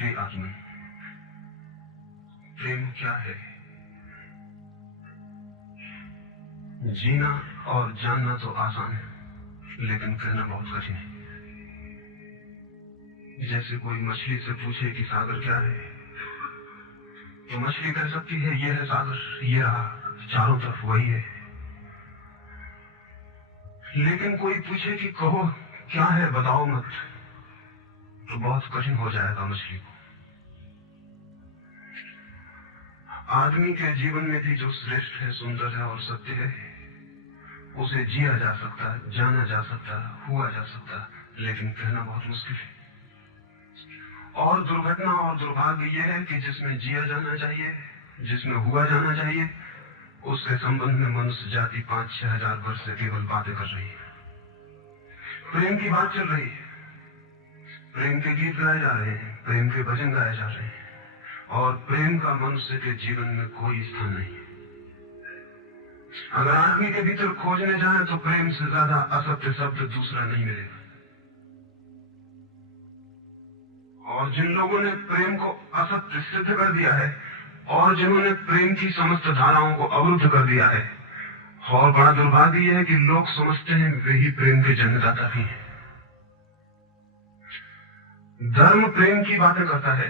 हे आत्मन, प्रेम क्या है? जीना और जानना तो आसान है, लेकिन कहना बहुत कठिन है। जैसे कोई मछली से पूछे कि सागर क्या है, तो मछली कह सकती है ये है सागर, ये रहा, चारों तरफ वही है। लेकिन कोई पूछे कि कहो क्या है, बताओ मत, तो बहुत कठिन हो जाएगा मछली को। आदमी के जीवन में भी जो श्रेष्ठ है, सुंदर है और सत्य है, उसे जिया जा सकता है, जाना जा सकता है, हुआ जा सकता है, लेकिन कहना बहुत मुश्किल है। और दुर्घटना और दुर्भाग्य यह है कि जिसमें जिया जाना चाहिए, जिसमें हुआ जाना चाहिए, उसके संबंध में मनुष्य जाति 5-6 हजार वर्ष से केवल बातें कर रही है। प्रेम की बात चल रही है, प्रेम के गीत गाए जा रहे हैं, प्रेम के भजन गाए जा रहे हैं, और प्रेम का मनुष्य के जीवन में कोई स्थान नहीं है। अगर आदमी के भीतर खोजने जाए तो प्रेम से ज्यादा असत्य शब्द दूसरा नहीं मिलेगा। और जिन लोगों ने प्रेम को असत्य सिद्ध कर दिया है, और जिन्होंने प्रेम की समस्त धाराओं को अवरुद्ध कर दिया है, और बड़ा दुर्भाग्य यह है कि लोग समझते हैं वे ही प्रेम के जन्मदाता भी हैं। धर्म प्रेम की बातें करता है,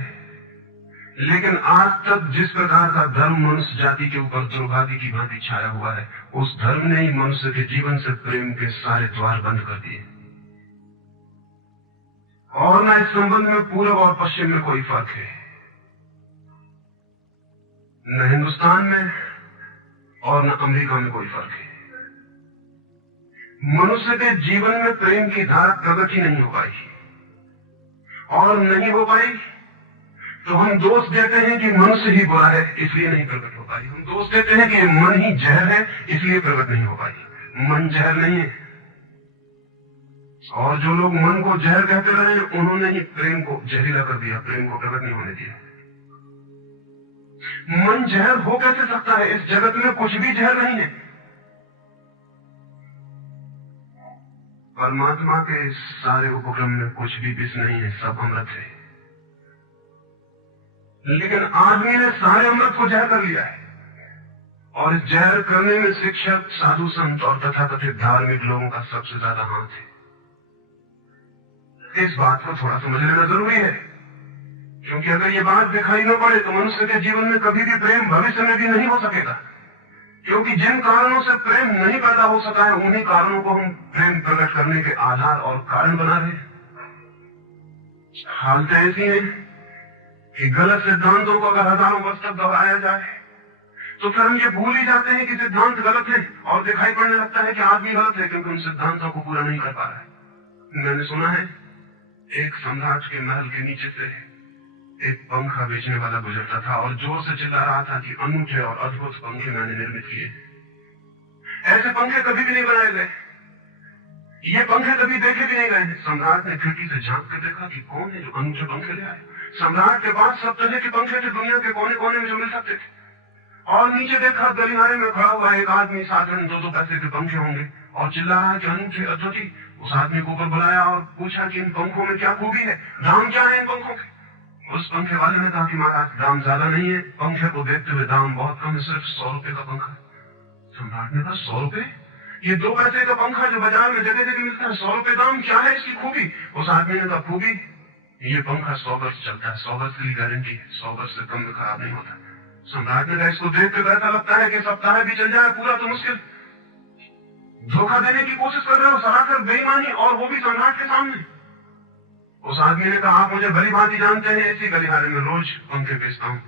लेकिन आज तक जिस प्रकार का धर्म मनुष्य जाति के ऊपर दुर्भाग्य की भांति छाया हुआ है, उस धर्म ने ही मनुष्य के जीवन से प्रेम के सारे द्वार बंद कर दिए। और न इस संबंध में पूर्व और पश्चिम में कोई फर्क है, न हिंदुस्तान में और न अमेरिका में कोई फर्क है। मनुष्य के जीवन में प्रेम की धारा प्रकट ही नहीं हो पाई, और नहीं हो पाई तो हम दोष देते हैं कि मनुष्य ही बुरा है, इसलिए नहीं प्रकट हो पाई। हम दोष देते हैं कि मन ही जहर है, इसलिए प्रकट नहीं हो पाई। मन जहर नहीं है, और जो लोग मन को जहर कहते रहे, उन्होंने ही प्रेम को जहरीला कर दिया, प्रेम को प्रकट नहीं होने दिया। मन जहर हो कैसे सकता है? इस जगत में कुछ भी जहर नहीं है। परमात्मा के इस सारे उपक्रम में कुछ भी विष नहीं है, सब अमृत है। लेकिन आदमी ने सारे अमृत को जहर कर लिया है, और इस जहर करने में शिक्षक, साधु संत और तथाकथित धार्मिक लोगों का सबसे ज्यादा हाथ है। इस बात को थोड़ा समझ लेना जरूरी है, क्योंकि अगर ये बात दिखाई न पड़े तो मनुष्य के जीवन में कभी भी प्रेम भविष्य में भी नहीं हो सकेगा। क्योंकि जिन कारणों से प्रेम नहीं पैदा हो सका है, उन्हीं कारणों को हम प्रेम प्रकट करने के आधार और कारण बना रहे हैं। हालतें ऐसी हैं कि गलत सिद्धांतों को अगर हजारों वर्ष तक दोहराया जाए तो फिर हम ये भूल ही जाते हैं कि सिद्धांत गलत है, और दिखाई पड़ने लगता है कि आदमी गलत है, क्योंकि उन सिद्धांतों को पूरा नहीं कर पा रहा है। मैंने सुना है एक सम्राट के महल के नीचे से एक पंखा बेचने वाला गुजरता था और जोर से चिल्ला रहा था कि अनूठे और अद्भुत पंखे मैंने निर्मित किए। ऐसे पंखे कभी भी नहीं बनाए गए, ये पंखे कभी देखे भी नहीं गए। सम्राट ने खिड़की से झांक के देखा कि कौन है जो अनूठे पंखे ले आए। सम्राट के पास सब तरह के पंखे थे, दुनिया के कोने कोने में जो मिल सकते थे। और नीचे देखा गलियारे में खड़ा हुआ एक आदमी, साधारण 2-2 पैसे के पंखे होंगे, और चिल्ला रहा है कि अनूठे अद्भुत। उस आदमी को ऊपर बुलाया और पूछा कि इन पंखों में क्या खूबी है, दाम क्या है इन पंखों के। उस पंखे वाले ने कहा कि महाराज दाम ज्यादा नहीं है, पंखे को देखते हुए दाम बहुत कम है, सिर्फ 100 रुपए का पंखा। सम्राट ने कहा 100 रुपए? ये 2 पैसे का पंखा जो बाजार में जगह जगह मिलता है, 100 रुपए दाम, क्या है इसकी खूबी? उस आदमी ने कहा खूबी, ये पंखा 100 वर्ष चलता है, 100 वर्ष की गारंटी है, 100 वर्ष से कम में खराब नहीं होता। सम्राट ने कहा इसको देख कर ऐसा लगता है कि सप्ताह भी चल जाए, पूरा तो मुश्किल। धोखा देने की कोशिश कर रहे हो, सरासर बेईमानी, और वो भी सम्राट के सामने। उस आदमी ने कहा आप मुझे भली भांति जानते हैं, इसी गलियारे में रोज पंखे बेचता हूँ,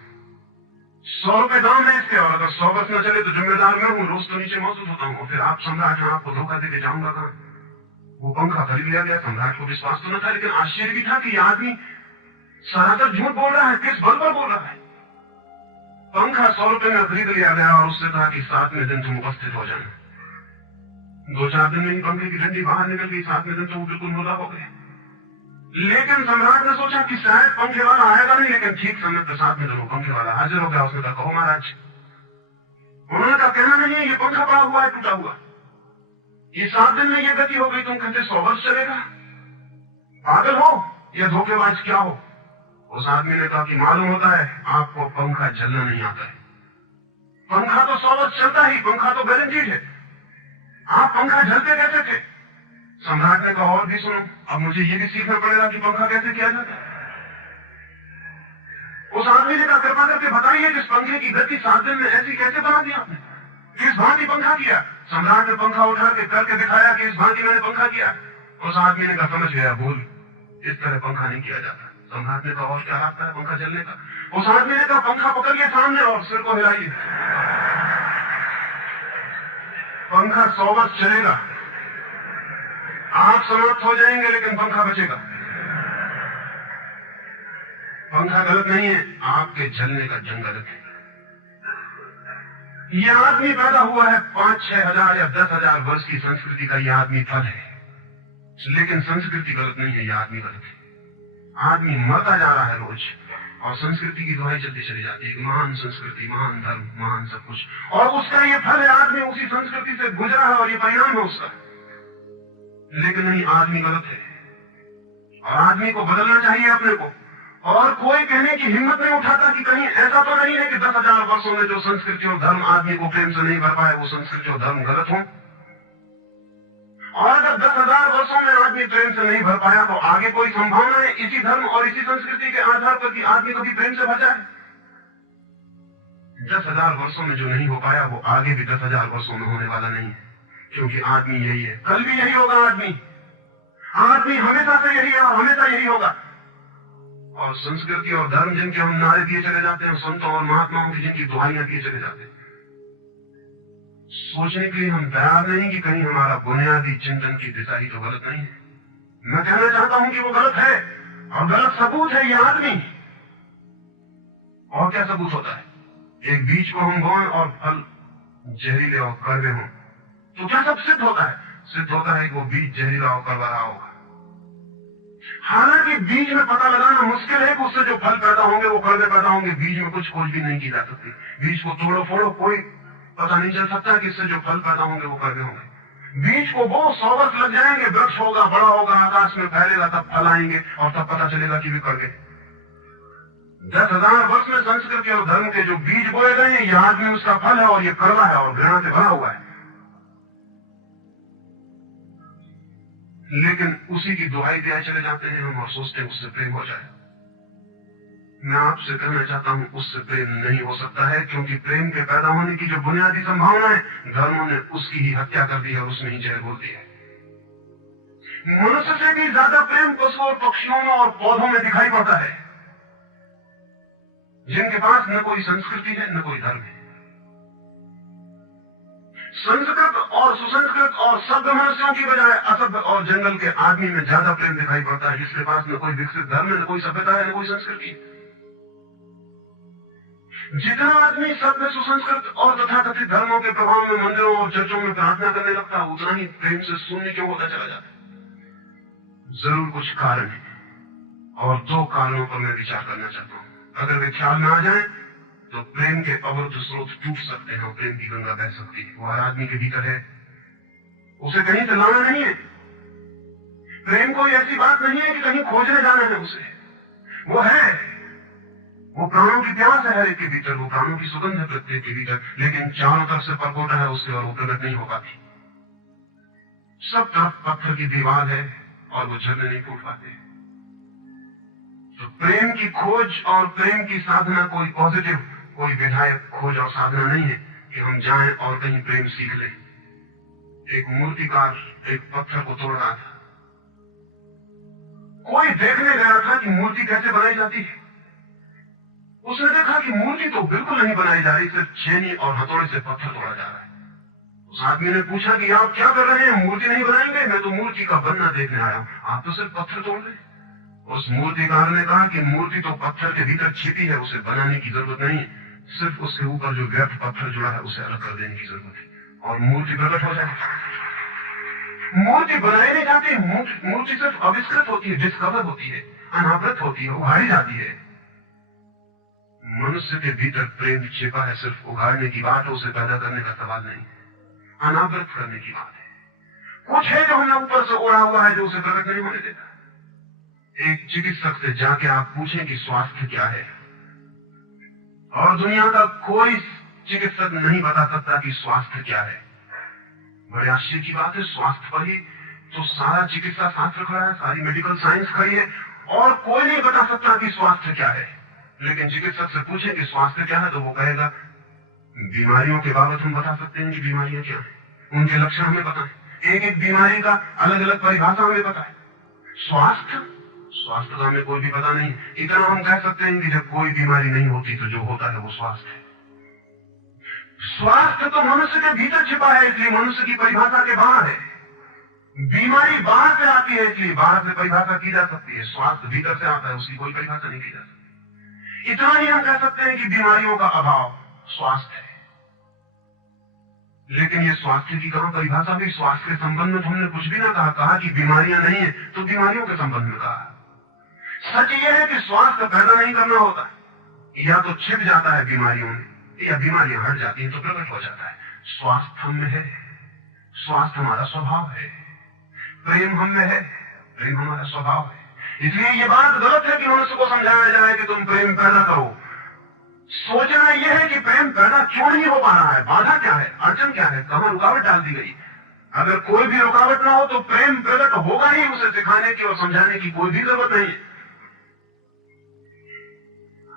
100 रुपए दाम है इसके, और अगर 100 वर्ष न चले तो जिम्मेदार मैं हूँ, रोज तो नीचे मौजूद होता हूँ। फिर आप सम्राट हैं, आपको धोखा देके जाऊंगा कहाँ? वो पंखा खरीद लिया गया। सम्राट को विश्वास तो न था, लेकिन आश्चर्य भी था कि यह आदमी सरासर झूठ बोल रहा है, किस बल पर बोल रहा है। पंखा 100 रुपए में खरीद लिया गया, और उससे कहा कि 7वें दिन तुम उपस्थित हो जाना। 2-4 दिन में ही पंखे की डंडी बाहर निकल गई, 7वें दिन तो वो बिल्कुल मुर्दा हो गए। लेकिन सम्राट ने सोचा कि शायद पंखे वाला आएगा नहीं, लेकिन ठीक समय पर 7वें दिन पंखे वाला हाजिर हो गया। उसने कहा कहो महाराज। उन्होंने कहा कहना नहीं है, ये पंखा पड़ा हुआ है टूटा हुआ, ये 7 दिन में ये गति हो गई, तुम कहते 100 वर्ष चलेगा? पागल हो या धोखेबाज क्या हो? उस आदमी ने कहा कि मालूम होता है आपको पंखा झलना नहीं आता है। पंखा तो 100 वर्ष चलता ही, पंखा तो गारंटीड है, आप पंखा झलते कैसे थे? सम्राट ने कहा और भी सुनो, अब मुझे ये भी सीखना पड़ेगा कि पंखा कैसे किया जाता है। उस आदमी ने कहा कृपा करके बताइए जिस पंखे की गति 7 दिन में ऐसी कैसे बना दी आपने, किस भांति पंखा किया? सम्राट ने पंखा उठा के करके दिखाया कि इस भांति मैंने पंखा किया। उस आदमी ने कहा समझ गया, भूल, इस तरह पंखा नहीं किया जाता। सम्राट ने कहा और क्या रास्ता है पंखा चलने का? उस आदमी ने कहा पंखा पकड़िए सामने और सिर को हिलाइए, पंखा 100 वर्ष चलेगा, आप समाप्त हो जाएंगे लेकिन पंखा बचेगा। पंखा गलत नहीं है, आपके जलने का ढंग गलत है। यह आदमी पैदा हुआ है 5-6 हजार या 10 हजार वर्ष की संस्कृति का, यह आदमी फल है, लेकिन संस्कृति गलत नहीं है, यह आदमी गलत है। आदमी मरता जा रहा है रोज और संस्कृति की दुहाई चलती चली जाती है, महान संस्कृति, महान धर्म, महान सब कुछ, और उसका ये फल है, आदमी उसी संस्कृति से गुजरा है और ये परिणाम है उसका। लेकिन नहीं, आदमी गलत है और आदमी को बदलना चाहिए अपने को। और कोई कहने की हिम्मत नहीं उठाता कि कहीं ऐसा तो नहीं है कि 10,000 वर्षों में जो संस्कृति और धर्म आदमी को प्रेम से नहीं भर पाए वो संस्कृति और धर्म गलत हो। और अगर 10,000 वर्षों में आदमी प्रेम से नहीं भर पाया तो आगे कोई संभावना है इसी धर्म और इसी संस्कृति के आधार पर कि आदमी कभी प्रेम से भर जाए? 10,000 वर्षों में जो नहीं हो पाया वो आगे भी 10,000 वर्षों में होने वाला नहीं है, क्योंकि आदमी यही है, कल भी यही होगा। आदमी हमेशा से यही है और हमेशा यही होगा। और संस्कृति और धर्म जिनके हम नारे दिए चले जाते हैं, संतों और महात्माओं की जिनकी दुहाइयां दिए चले जाते हैं, सोचने के लिए हम तैयार नहीं कि कहीं हमारा बुनियादी चिंतन की दिशा ही तो गलत नहीं है। मैं कहना चाहता हूं कि वो गलत है और गलत सबूत है ये आदमी। और क्या सबूत होता है? एक बीज को हम बोएं और फल जहरीले और कड़वे हों तो क्या सब सिद्ध होता है? सिद्ध होता है कि वो बीज जहरीला और कड़वा रहा होगा। हालांकि बीज में पता लगाना मुश्किल है कि उससे जो फल पैदा होंगे वो कड़वे पैदा होंगे। बीज में कुछ खोज भी नहीं की जा सकती। बीज को तोड़ो फोड़ो, कोई पता नहीं चल सकता कि इससे जो फल पैदा होंगे वो कड़वे होंगे। बीज को वो 100 वर्ष लग जाएंगे, वृक्ष होगा, बड़ा होगा, आकाश में फैलेगा, तब फल आएंगे और तब पता चलेगा कि वे कड़वे। 10,000 वर्ष में संस्कृति और धर्म के जो बीज बोए गए हैं, यह आदमी उसका फल है और ये कड़वा है और घृणा से भरा हुआ है। लेकिन उसी की दुहाई दिए चले जाते हैं हम और सोचते हैं उससे प्रेम हो जाए। मैं आपसे कहना चाहता हूं उससे प्रेम नहीं हो सकता है, क्योंकि प्रेम के पैदा होने की जो बुनियादी संभावना है, धर्मों ने उसकी ही हत्या कर दी है और उसमें ही जहर घोल दी है। मनुष्य से भी ज्यादा प्रेम पशु और पक्षियों में और पौधों में दिखाई पड़ता है, जिनके पास न कोई संस्कृति है न कोई धर्म है। संस्कृत और सुसंस्कृत और सभ्य मनुष्यों की बजाय असभ्य और जंगल के आदमी में ज्यादा प्रेम दिखाई पड़ता है, जिसके पास न कोई विकसित धर्म है, न कोई सभ्यता है, न कोई संस्कृति। जितना आदमी सभ्य सुसंस्कृत और तथाकथित धर्मों के प्रभाव में मंदिरों और चर्चों में प्रार्थना करने लगता है, उतना ही प्रेम से शून्य क्यों होता चला जाता है? जरूर कुछ कारण है और 2 कारणों पर मैं विचार करना चाहता हूं। अगर वे ख्याल में आ जाए तो प्रेम के अवरुद्ध स्रोत टूट सकते हैं और प्रेम की गंगा बह सकती है। वो हर आदमी के भीतर है, उसे कहीं से लाना नहीं है। प्रेम कोई ऐसी बात नहीं है कि कहीं खोजने जाना है उसे, वो है, वो प्राणों की प्यास है हर एक के भीतर, वो प्राणों की सुगंध है प्रत्येक के भीतर, लेकिन चारों तरफ से परकोटा है उसके और वो प्रकट नहीं हो पाती। सब तरफ पत्थर की दीवार है और वो झरने नहीं फूट पाते। तो प्रेम की खोज और प्रेम की साधना कोई पॉजिटिव, कोई विधायक खोज और साधना नहीं है कि हम जाएं और कहीं प्रेम सीख लें। एक मूर्तिकार एक पत्थर को तोड़ रहा था, कोई देखने गया था कि मूर्ति कैसे बनाई जाती है। उसने देखा कि मूर्ति तो बिल्कुल नहीं बनाई जा रही, सिर्फ छेनी और हथौड़े से पत्थर तोड़ा जा रहा है। उस आदमी ने पूछा कि आप क्या कर रहे हैं? मूर्ति नहीं बनाएंगे? मैं तो मूर्ति का बनना देखने आया हूं, आप तो सिर्फ पत्थर तोड़ रहे। उस मूर्तिकार ने कहा कि मूर्ति तो पत्थर के भीतर छिपी है, उसे बनाने की जरूरत नहीं है, सिर्फ उसके ऊपर जो व्यर्थ पत्थर जुड़ा है उसे अलग कर देने की जरूरत है और मूर्ति प्रकट हो जाए। मूर्ति बनाई नहीं जाती, मूर्ति सिर्फ आविष्कृत होती है, डिस्कवर होती है, अनावृत होती है, उघाड़ी जाती है। मनुष्य के भीतर प्रेम छिपा है, सिर्फ उघाड़ने की बात है, उसे पैदा करने का सवाल नहीं, अनावृत करने की बात है। कुछ है जो हमने ऊपर से ओढ़ा हुआ है जो उसे प्रकट नहीं होने देता। एक चिकित्सक से जाके आप पूछें कि स्वास्थ्य क्या है, और दुनिया का कोई चिकित्सक नहीं बता सकता कि स्वास्थ्य क्या है। बड़े आश्चर्य की बात है, स्वास्थ्य पर ही तो सारा चिकित्सा शास्त्र खड़ा है, सारी मेडिकल साइंस खड़ी है, और कोई नहीं बता सकता कि स्वास्थ्य क्या है। लेकिन चिकित्सक से पूछें कि स्वास्थ्य क्या है, तो वो कहेगा बीमारियों के बाबत हम बता सकते हैं कि बीमारियां क्या है, उनके लक्षण हमें पता है, एक एक बीमारी का अलग अलग परिभाषा हमें पता है। स्वास्थ्य का हमें कोई भी पता नहीं। इतना हम कह सकते हैं कि जब कोई बीमारी नहीं होती तो जो होता है वो स्वास्थ्य है। स्वास्थ्य तो मनुष्य के भीतर छिपा है, इसलिए मनुष्य की परिभाषा के बाहर है। बीमारी बाहर से आती है, इसलिए बाहर से परिभाषा की जा सकती है। स्वास्थ्य भीतर से आता है, उसकी कोई परिभाषा नहीं की जा सकती। इतना ही हम कह सकते हैं कि बीमारियों का अभाव स्वास्थ्य है। लेकिन ये स्वास्थ्य की कहां परिभाषा हुई? स्वास्थ्य के संबंध में हमने कुछ भी ना कहा कि बीमारियां नहीं है तो बीमारियों के संबंध में कहा। सच यह है कि स्वास्थ्य पैदा नहीं करना होता, या तो छिप जाता है बीमारियों में, या बीमारियां हट जाती हैं तो प्रकट हो जाता है। स्वास्थ्य हम में है, स्वास्थ्य हमारा स्वभाव है। प्रेम हम में है, प्रेम हमारा स्वभाव है। इसलिए ये बात गलत है कि मनुष्य को समझाया जाए कि तुम प्रेम पैदा करो। सोचना यह है कि प्रेम पैदा क्यों नहीं हो पा रहा है, बाधा क्या है, अड़चन क्या है, कहां रुकावट डाल दी गई। अगर कोई भी रुकावट ना हो तो प्रेम प्रकट होगा ही। उसे सिखाने की और समझाने की कोई भी जरूरत नहीं है।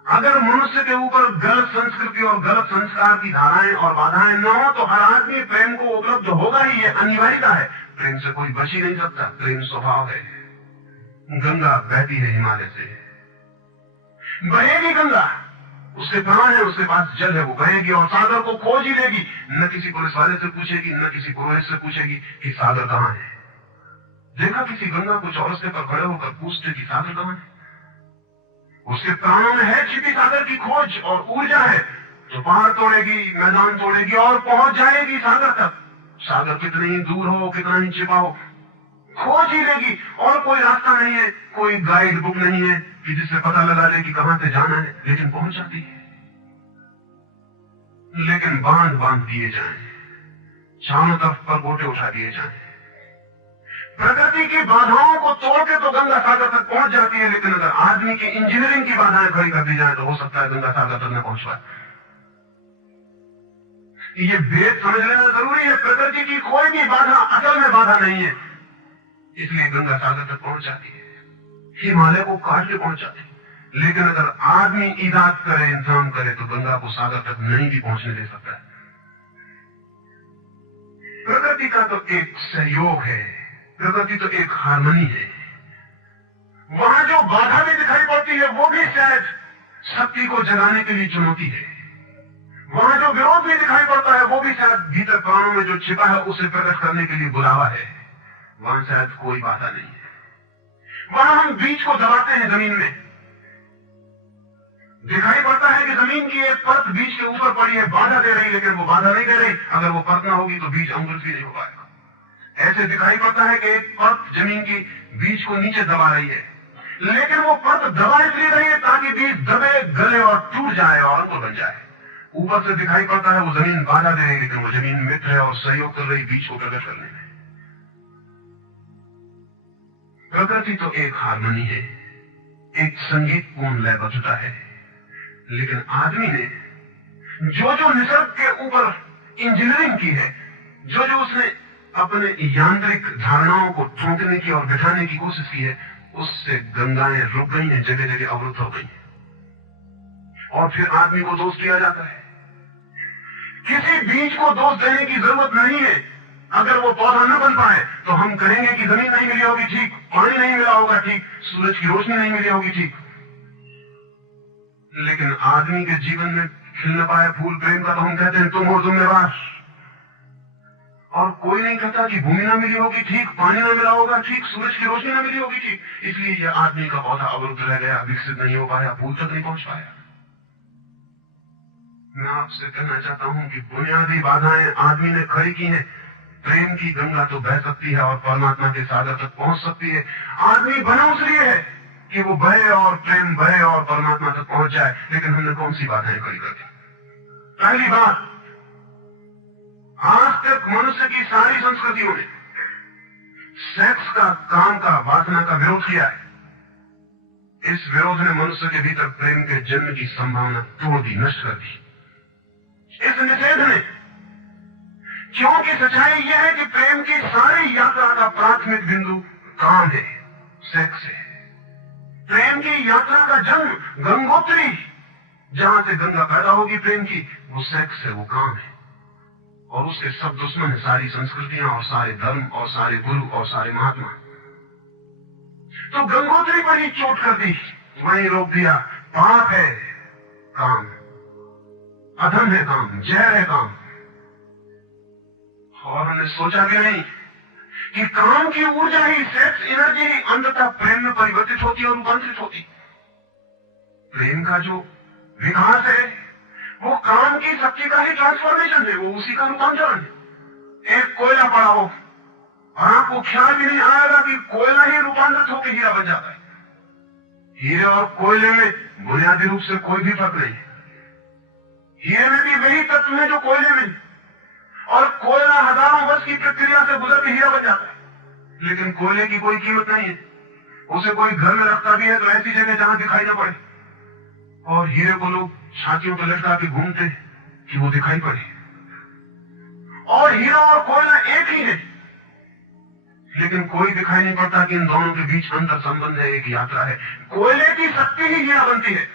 अगर मनुष्य के ऊपर गलत संस्कृति और गलत संस्कार की धाराएं और बाधाएं न हो तो हर आदमी प्रेम को उपलब्ध होगा ही, ये अनिवार्यता है। प्रेम से कोई बच ही नहीं सकता, प्रेम स्वभाव है। गंगा बहती है हिमालय से, बहेगी गंगा, उसके प्राण है, उसके पास जल है, वो बहेगी और सागर को खोज ही लेगी। न किसी पुलिस वाले से पूछेगी, न किसी पुरोहित से पूछेगी कि सागर कहां है। देखा किसी गंगा को चौरस्ते पर खड़े होकर पूछते कि सागर कहां है? उसके प्राणों में है छिपी सागर की खोज और ऊर्जा है, तो पहाड़ तोड़ेगी, मैदान तोड़ेगी और पहुंच जाएगी सागर तक। सागर कितने ही दूर हो, कितना ही छिपा हो, खोज ही लेगी। और कोई रास्ता नहीं है, कोई गाइड बुक नहीं है कि जिससे पता लगा ले कि कहां से जाना है, लेकिन पहुंच जाती है। लेकिन बांध दिए जाएं, चारों तरफ पर गोटे उठा दिए जाएं, प्रकृति की बाधाओं को तोड़ के तो गंगा सागर तक पहुंच जाती है। लेकिन अगर आदमी की इंजीनियरिंग की बाधाएं खड़ी कर दी जाए तो हो सकता है गंगा सागर तक न पहुंच पाए। ये भेद समझ लेना जरूरी है। प्रकृति की कोई भी बाधा असल में बाधा नहीं है, इसलिए गंगा सागर तक पहुंच जाती है, हिमालय को काट के पहुंच जाती है। लेकिन अगर आदमी ईजाद करे, इंतजाम करे, तो गंगा को सागर तक नहीं भी पहुंचने दे सकता है। प्रकृति का तो एक सहयोग है, प्रकृति तो एक हार्मनी है। वहां जो बाधा भी दिखाई पड़ती है वो भी शायद शक्ति को जगाने के लिए चुनौती है। वहां जो विरोध भी दिखाई पड़ता है वो भी शायद भीतर प्राणों में जो छिपा है उसे प्रकट करने के लिए बुलावा है। वहां शायद कोई बाधा नहीं है। वहां हम बीज को दबाते हैं जमीन में, दिखाई पड़ता है कि जमीन की एक परत बीज के ऊपर पड़ी है, बाधा दे रही, लेकिन वो बाधा नहीं दे रही। अगर वो परत ना होगी तो बीज अंकुरित भी नहीं हो पाएगा। ऐसे दिखाई पड़ता है कि एक परत जमीन की बीज को नीचे दबा रही है, लेकिन वो परत दबा इसलिए रही है ताकि बीज दबे, गले और टूट जाए और अंकुर बन जाए। ऊपर से दिखाई पड़ता है वो जमीन बाधा दे रही, लेकिन वो जमीन मित्र है और सहयोग कर रही बीज को प्रकट करने में। प्रकृति तो एक हार्मनी है, एक संगीतपूर्ण लयबद्धता है। लेकिन आदमी ने जो जो निसर्ग के ऊपर इंजीनियरिंग की है, जो जो उसने अपने यांत्रिक धारणाओं को ठोकने की और बिठाने की कोशिश की है, उससे गंगाएं रुक गई हैं, जगह जगह अवरुद्ध हो गई हैं। और फिर आदमी को दोष दिया जाता है। किसी बीज को दोष देने की जरूरत नहीं है। अगर वो पौधा न बन पाए तो हम कहेंगे कि जमीन नहीं मिली होगी ठीक, पानी नहीं मिला होगा ठीक, सूरज की रोशनी नहीं मिली होगी ठीक। लेकिन आदमी के जीवन में खिल न पाए फूल प्रेम का तो हम कहते हैं तुम हो जिम्मेवार। और कोई नहीं कहता कि भूमि ना मिली होगी ठीक, पानी ना मिला होगा ठीक, सूरज की रोशनी ना मिली होगी ठीक, इसलिए यह आदमी का पौधा अवरुद्ध रह गया, विकसित नहीं हो पाया, फूल तक नहीं पहुंच पाया। मैं आपसे कहना चाहता हूं कि बुनियादी बाधाएं आदमी ने खड़ी की हैं। प्रेम की गंगा तो बह सकती है और परमात्मा के सागर तक पहुंच सकती है। आदमी बना उसलिए है कि वो बहे और प्रेम बहे और परमात्मा तक पहुंच जाए। लेकिन हमने कौन सी बाधाएं खड़ी कर दी? पहली बात, आज तक मनुष्य की सारी संस्कृतियों ने सेक्स का, काम का, वासना का विरोध किया है। इस विरोध ने मनुष्य के भीतर प्रेम के जन्म की संभावना तोड़ दी, नष्ट कर दी। इस निषेध ने, क्योंकि सच्चाई यह है कि प्रेम की सारी यात्रा का प्राथमिक बिंदु काम है, सेक्स है। प्रेम की यात्रा का जन्म गंगोत्री, जहां से गंगा पैदा होगी प्रेम की, वो सेक्स है, वो काम है। और उसके सब दुश्मन है, सारी संस्कृतियां और सारे धर्म और सारे गुरु और सारे महात्मा। तो गंगोत्री पर ही चोट कर दी, वहीं रोक दिया। पाप है काम, अधम है काम, जहर है काम। और हमने सोचा भी नहीं कि काम की ऊर्जा ही, सेक्स एनर्जी ही अंततः प्रेम में परिवर्तित होती और रूपांतरित होती। प्रेम का जो विकास है वो काम की शक्ति का ही ट्रांसफॉर्मेशन है, वो उसी का रूपांतरण है। एक कोयला पड़ा हो और आपको ख्याल भी नहीं आएगा कि कोयला ही रूपांतरित होकर हीरा बन जाता है। हीरे और कोयले में बुनियादी रूप से कोई भी फर्क नहीं है। हीरे में भी वही तत्व है जो कोयले में, और कोयला हजारों वर्ष की प्रक्रिया से गुजर के हीरा बन जाता है। लेकिन कोयले की कोई कीमत नहीं है। उसे कोई घर में रखता भी है तो ऐसी जगह जहां दिखाई ना पड़े, और हीरे को लोग छातियों पर लटका के घूमते कि वो दिखाई पड़े। और हीरा और कोयला एक ही है, लेकिन कोई दिखाई नहीं पड़ता कि इन दोनों के बीच अंतर संबंध है, एक यात्रा है। कोयले की शक्ति ही हीरा बनती है।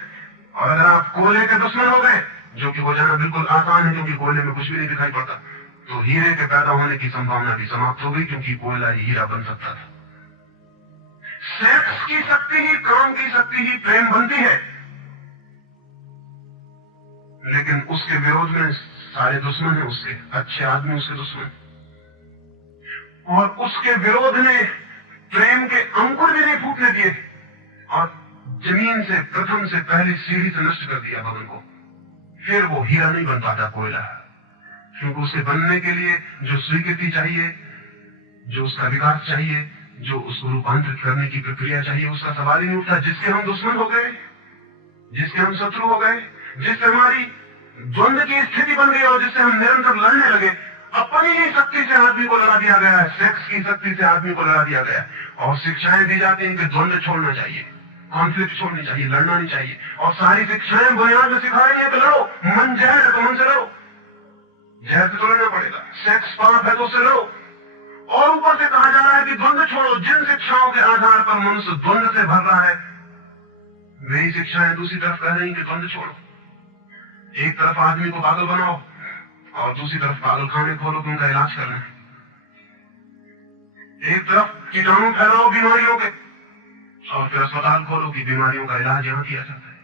और अगर आप कोयले के दुश्मन हो गए, जो कि हो जाना बिल्कुल आसान है क्योंकि कोयले में कुछ भी नहीं दिखाई पड़ता, तो हीरे के पैदा होने की संभावना भी समाप्त हो गई, क्योंकि कोयला ही हीरा बन सकता था। सेक्स की शक्ति ही, काम की शक्ति ही प्रेम बनती है, लेकिन उसके विरोध में सारे दुश्मन हैं, उसके अच्छे आदमी उसके दुश्मन। और उसके विरोध ने प्रेम के अंकुर भी नहीं फूटने दिए, और जमीन से, प्रथम से पहली सीढ़ी से नष्ट कर दिया भवन को। फिर वो हीरा नहीं बन पाता कोयला, क्योंकि उसके बनने के लिए जो स्वीकृति चाहिए, जो उसका विकास चाहिए, जो उसको रूपांतरित करने की प्रक्रिया चाहिए, उसका सवाल ही नहीं उठता। जिसके हम दुश्मन हो गए, जिसके हम शत्रु हो गए, जिससे हमारी द्वंद्व की स्थिति बन गई और जिससे हम निरंतर लड़ने लगे, अपनी ही शक्ति से आदमी को लड़ा दिया गया है, सेक्स की शक्ति से आदमी को लड़ा दिया गया है। और शिक्षाएं दी जाती हैं कि द्वंद्व छोड़ना चाहिए, कॉन्फ्लिक्ट छोड़नी चाहिए, लड़ना नहीं चाहिए। और सारी शिक्षाएं बुनियाद में सिखा रही है कि लड़ो, मन जहर है तो मन से लड़ो, जहर से तो लड़ना पड़ेगा। सेक्स पाप है तो उससे लड़ो। और ऊपर से कहा जा रहा है कि द्वंद्व छोड़ो। जिन शिक्षाओं के आधार पर मनुष्य द्वंद्व से भर रहा है, वही शिक्षाएं दूसरी तरफ कह रही कि द्वंद्व छोड़ो। एक तरफ आदमी को पागल बनाओ और दूसरी तरफ पागल खाने खोलो कि उनका इलाज करना है। एक तरफ कीटाणु फैलाओ बीमारियों के, और फिर अस्पताल खोलो कि बीमारियों का इलाज यहां किया जाता है।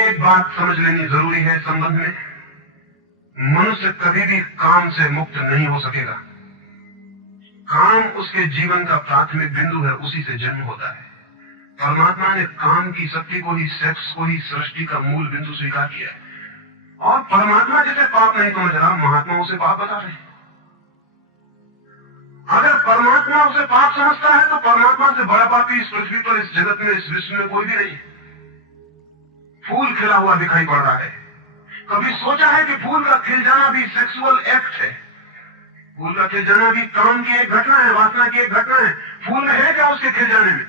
एक बात समझ लेनी जरूरी है संबंध में, मनुष्य कभी भी काम से मुक्त नहीं हो सकेगा। काम उसके जीवन का प्राथमिक बिंदु है, उसी से जन्म होता है। परमात्मा ने काम की शक्ति को ही, सेक्स को ही सृष्टि का मूल बिंदु स्वीकार किया है। और परमात्मा जिसे पाप नहीं समझ रहा, महात्मा उसे पाप बता रहे हैं। अगर परमात्मा उसे पाप समझता है तो परमात्मा से बड़ा पापी इस पृथ्वी पर, इस जगत में, इस विश्व में कोई भी नहीं। फूल खिला हुआ दिखाई पड़ रहा है। कभी सोचा है कि फूल का खिल जाना भी सेक्सुअल एक्ट है? फूल का खिल जाना भी काम की एक घटना है, वासना की एक घटना है। फूल में है क्या उसके खिल जाने में?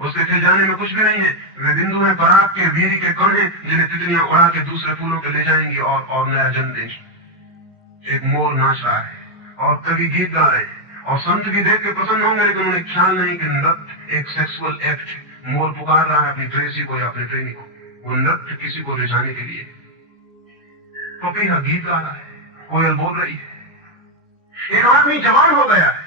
उसके खिल जाने में कुछ भी नहीं है। वे बिंदु हैं, पराग के, वीरी के कण हैं, जिन्हें तितलियां उड़ा के दूसरे फूलों पे ले जाएंगी और नया जन्म देंगी। एक मोर नाच रहा है और कवि गीत गा रहे हैं, और संत भी देख के प्रसन्न होंगे, लेकिन उन्हें ख्याल नहीं कि नृत्य एक सेक्सुअल एक्ट। मोर पुकार रहा है अपनी प्रेसी को या अपने प्रेमी को, वो नृत्य किसी को रिझाने के लिए। पपीहा गीत गा रहा है, कोयल बोल रही है। एक आदमी जवान हो गया है,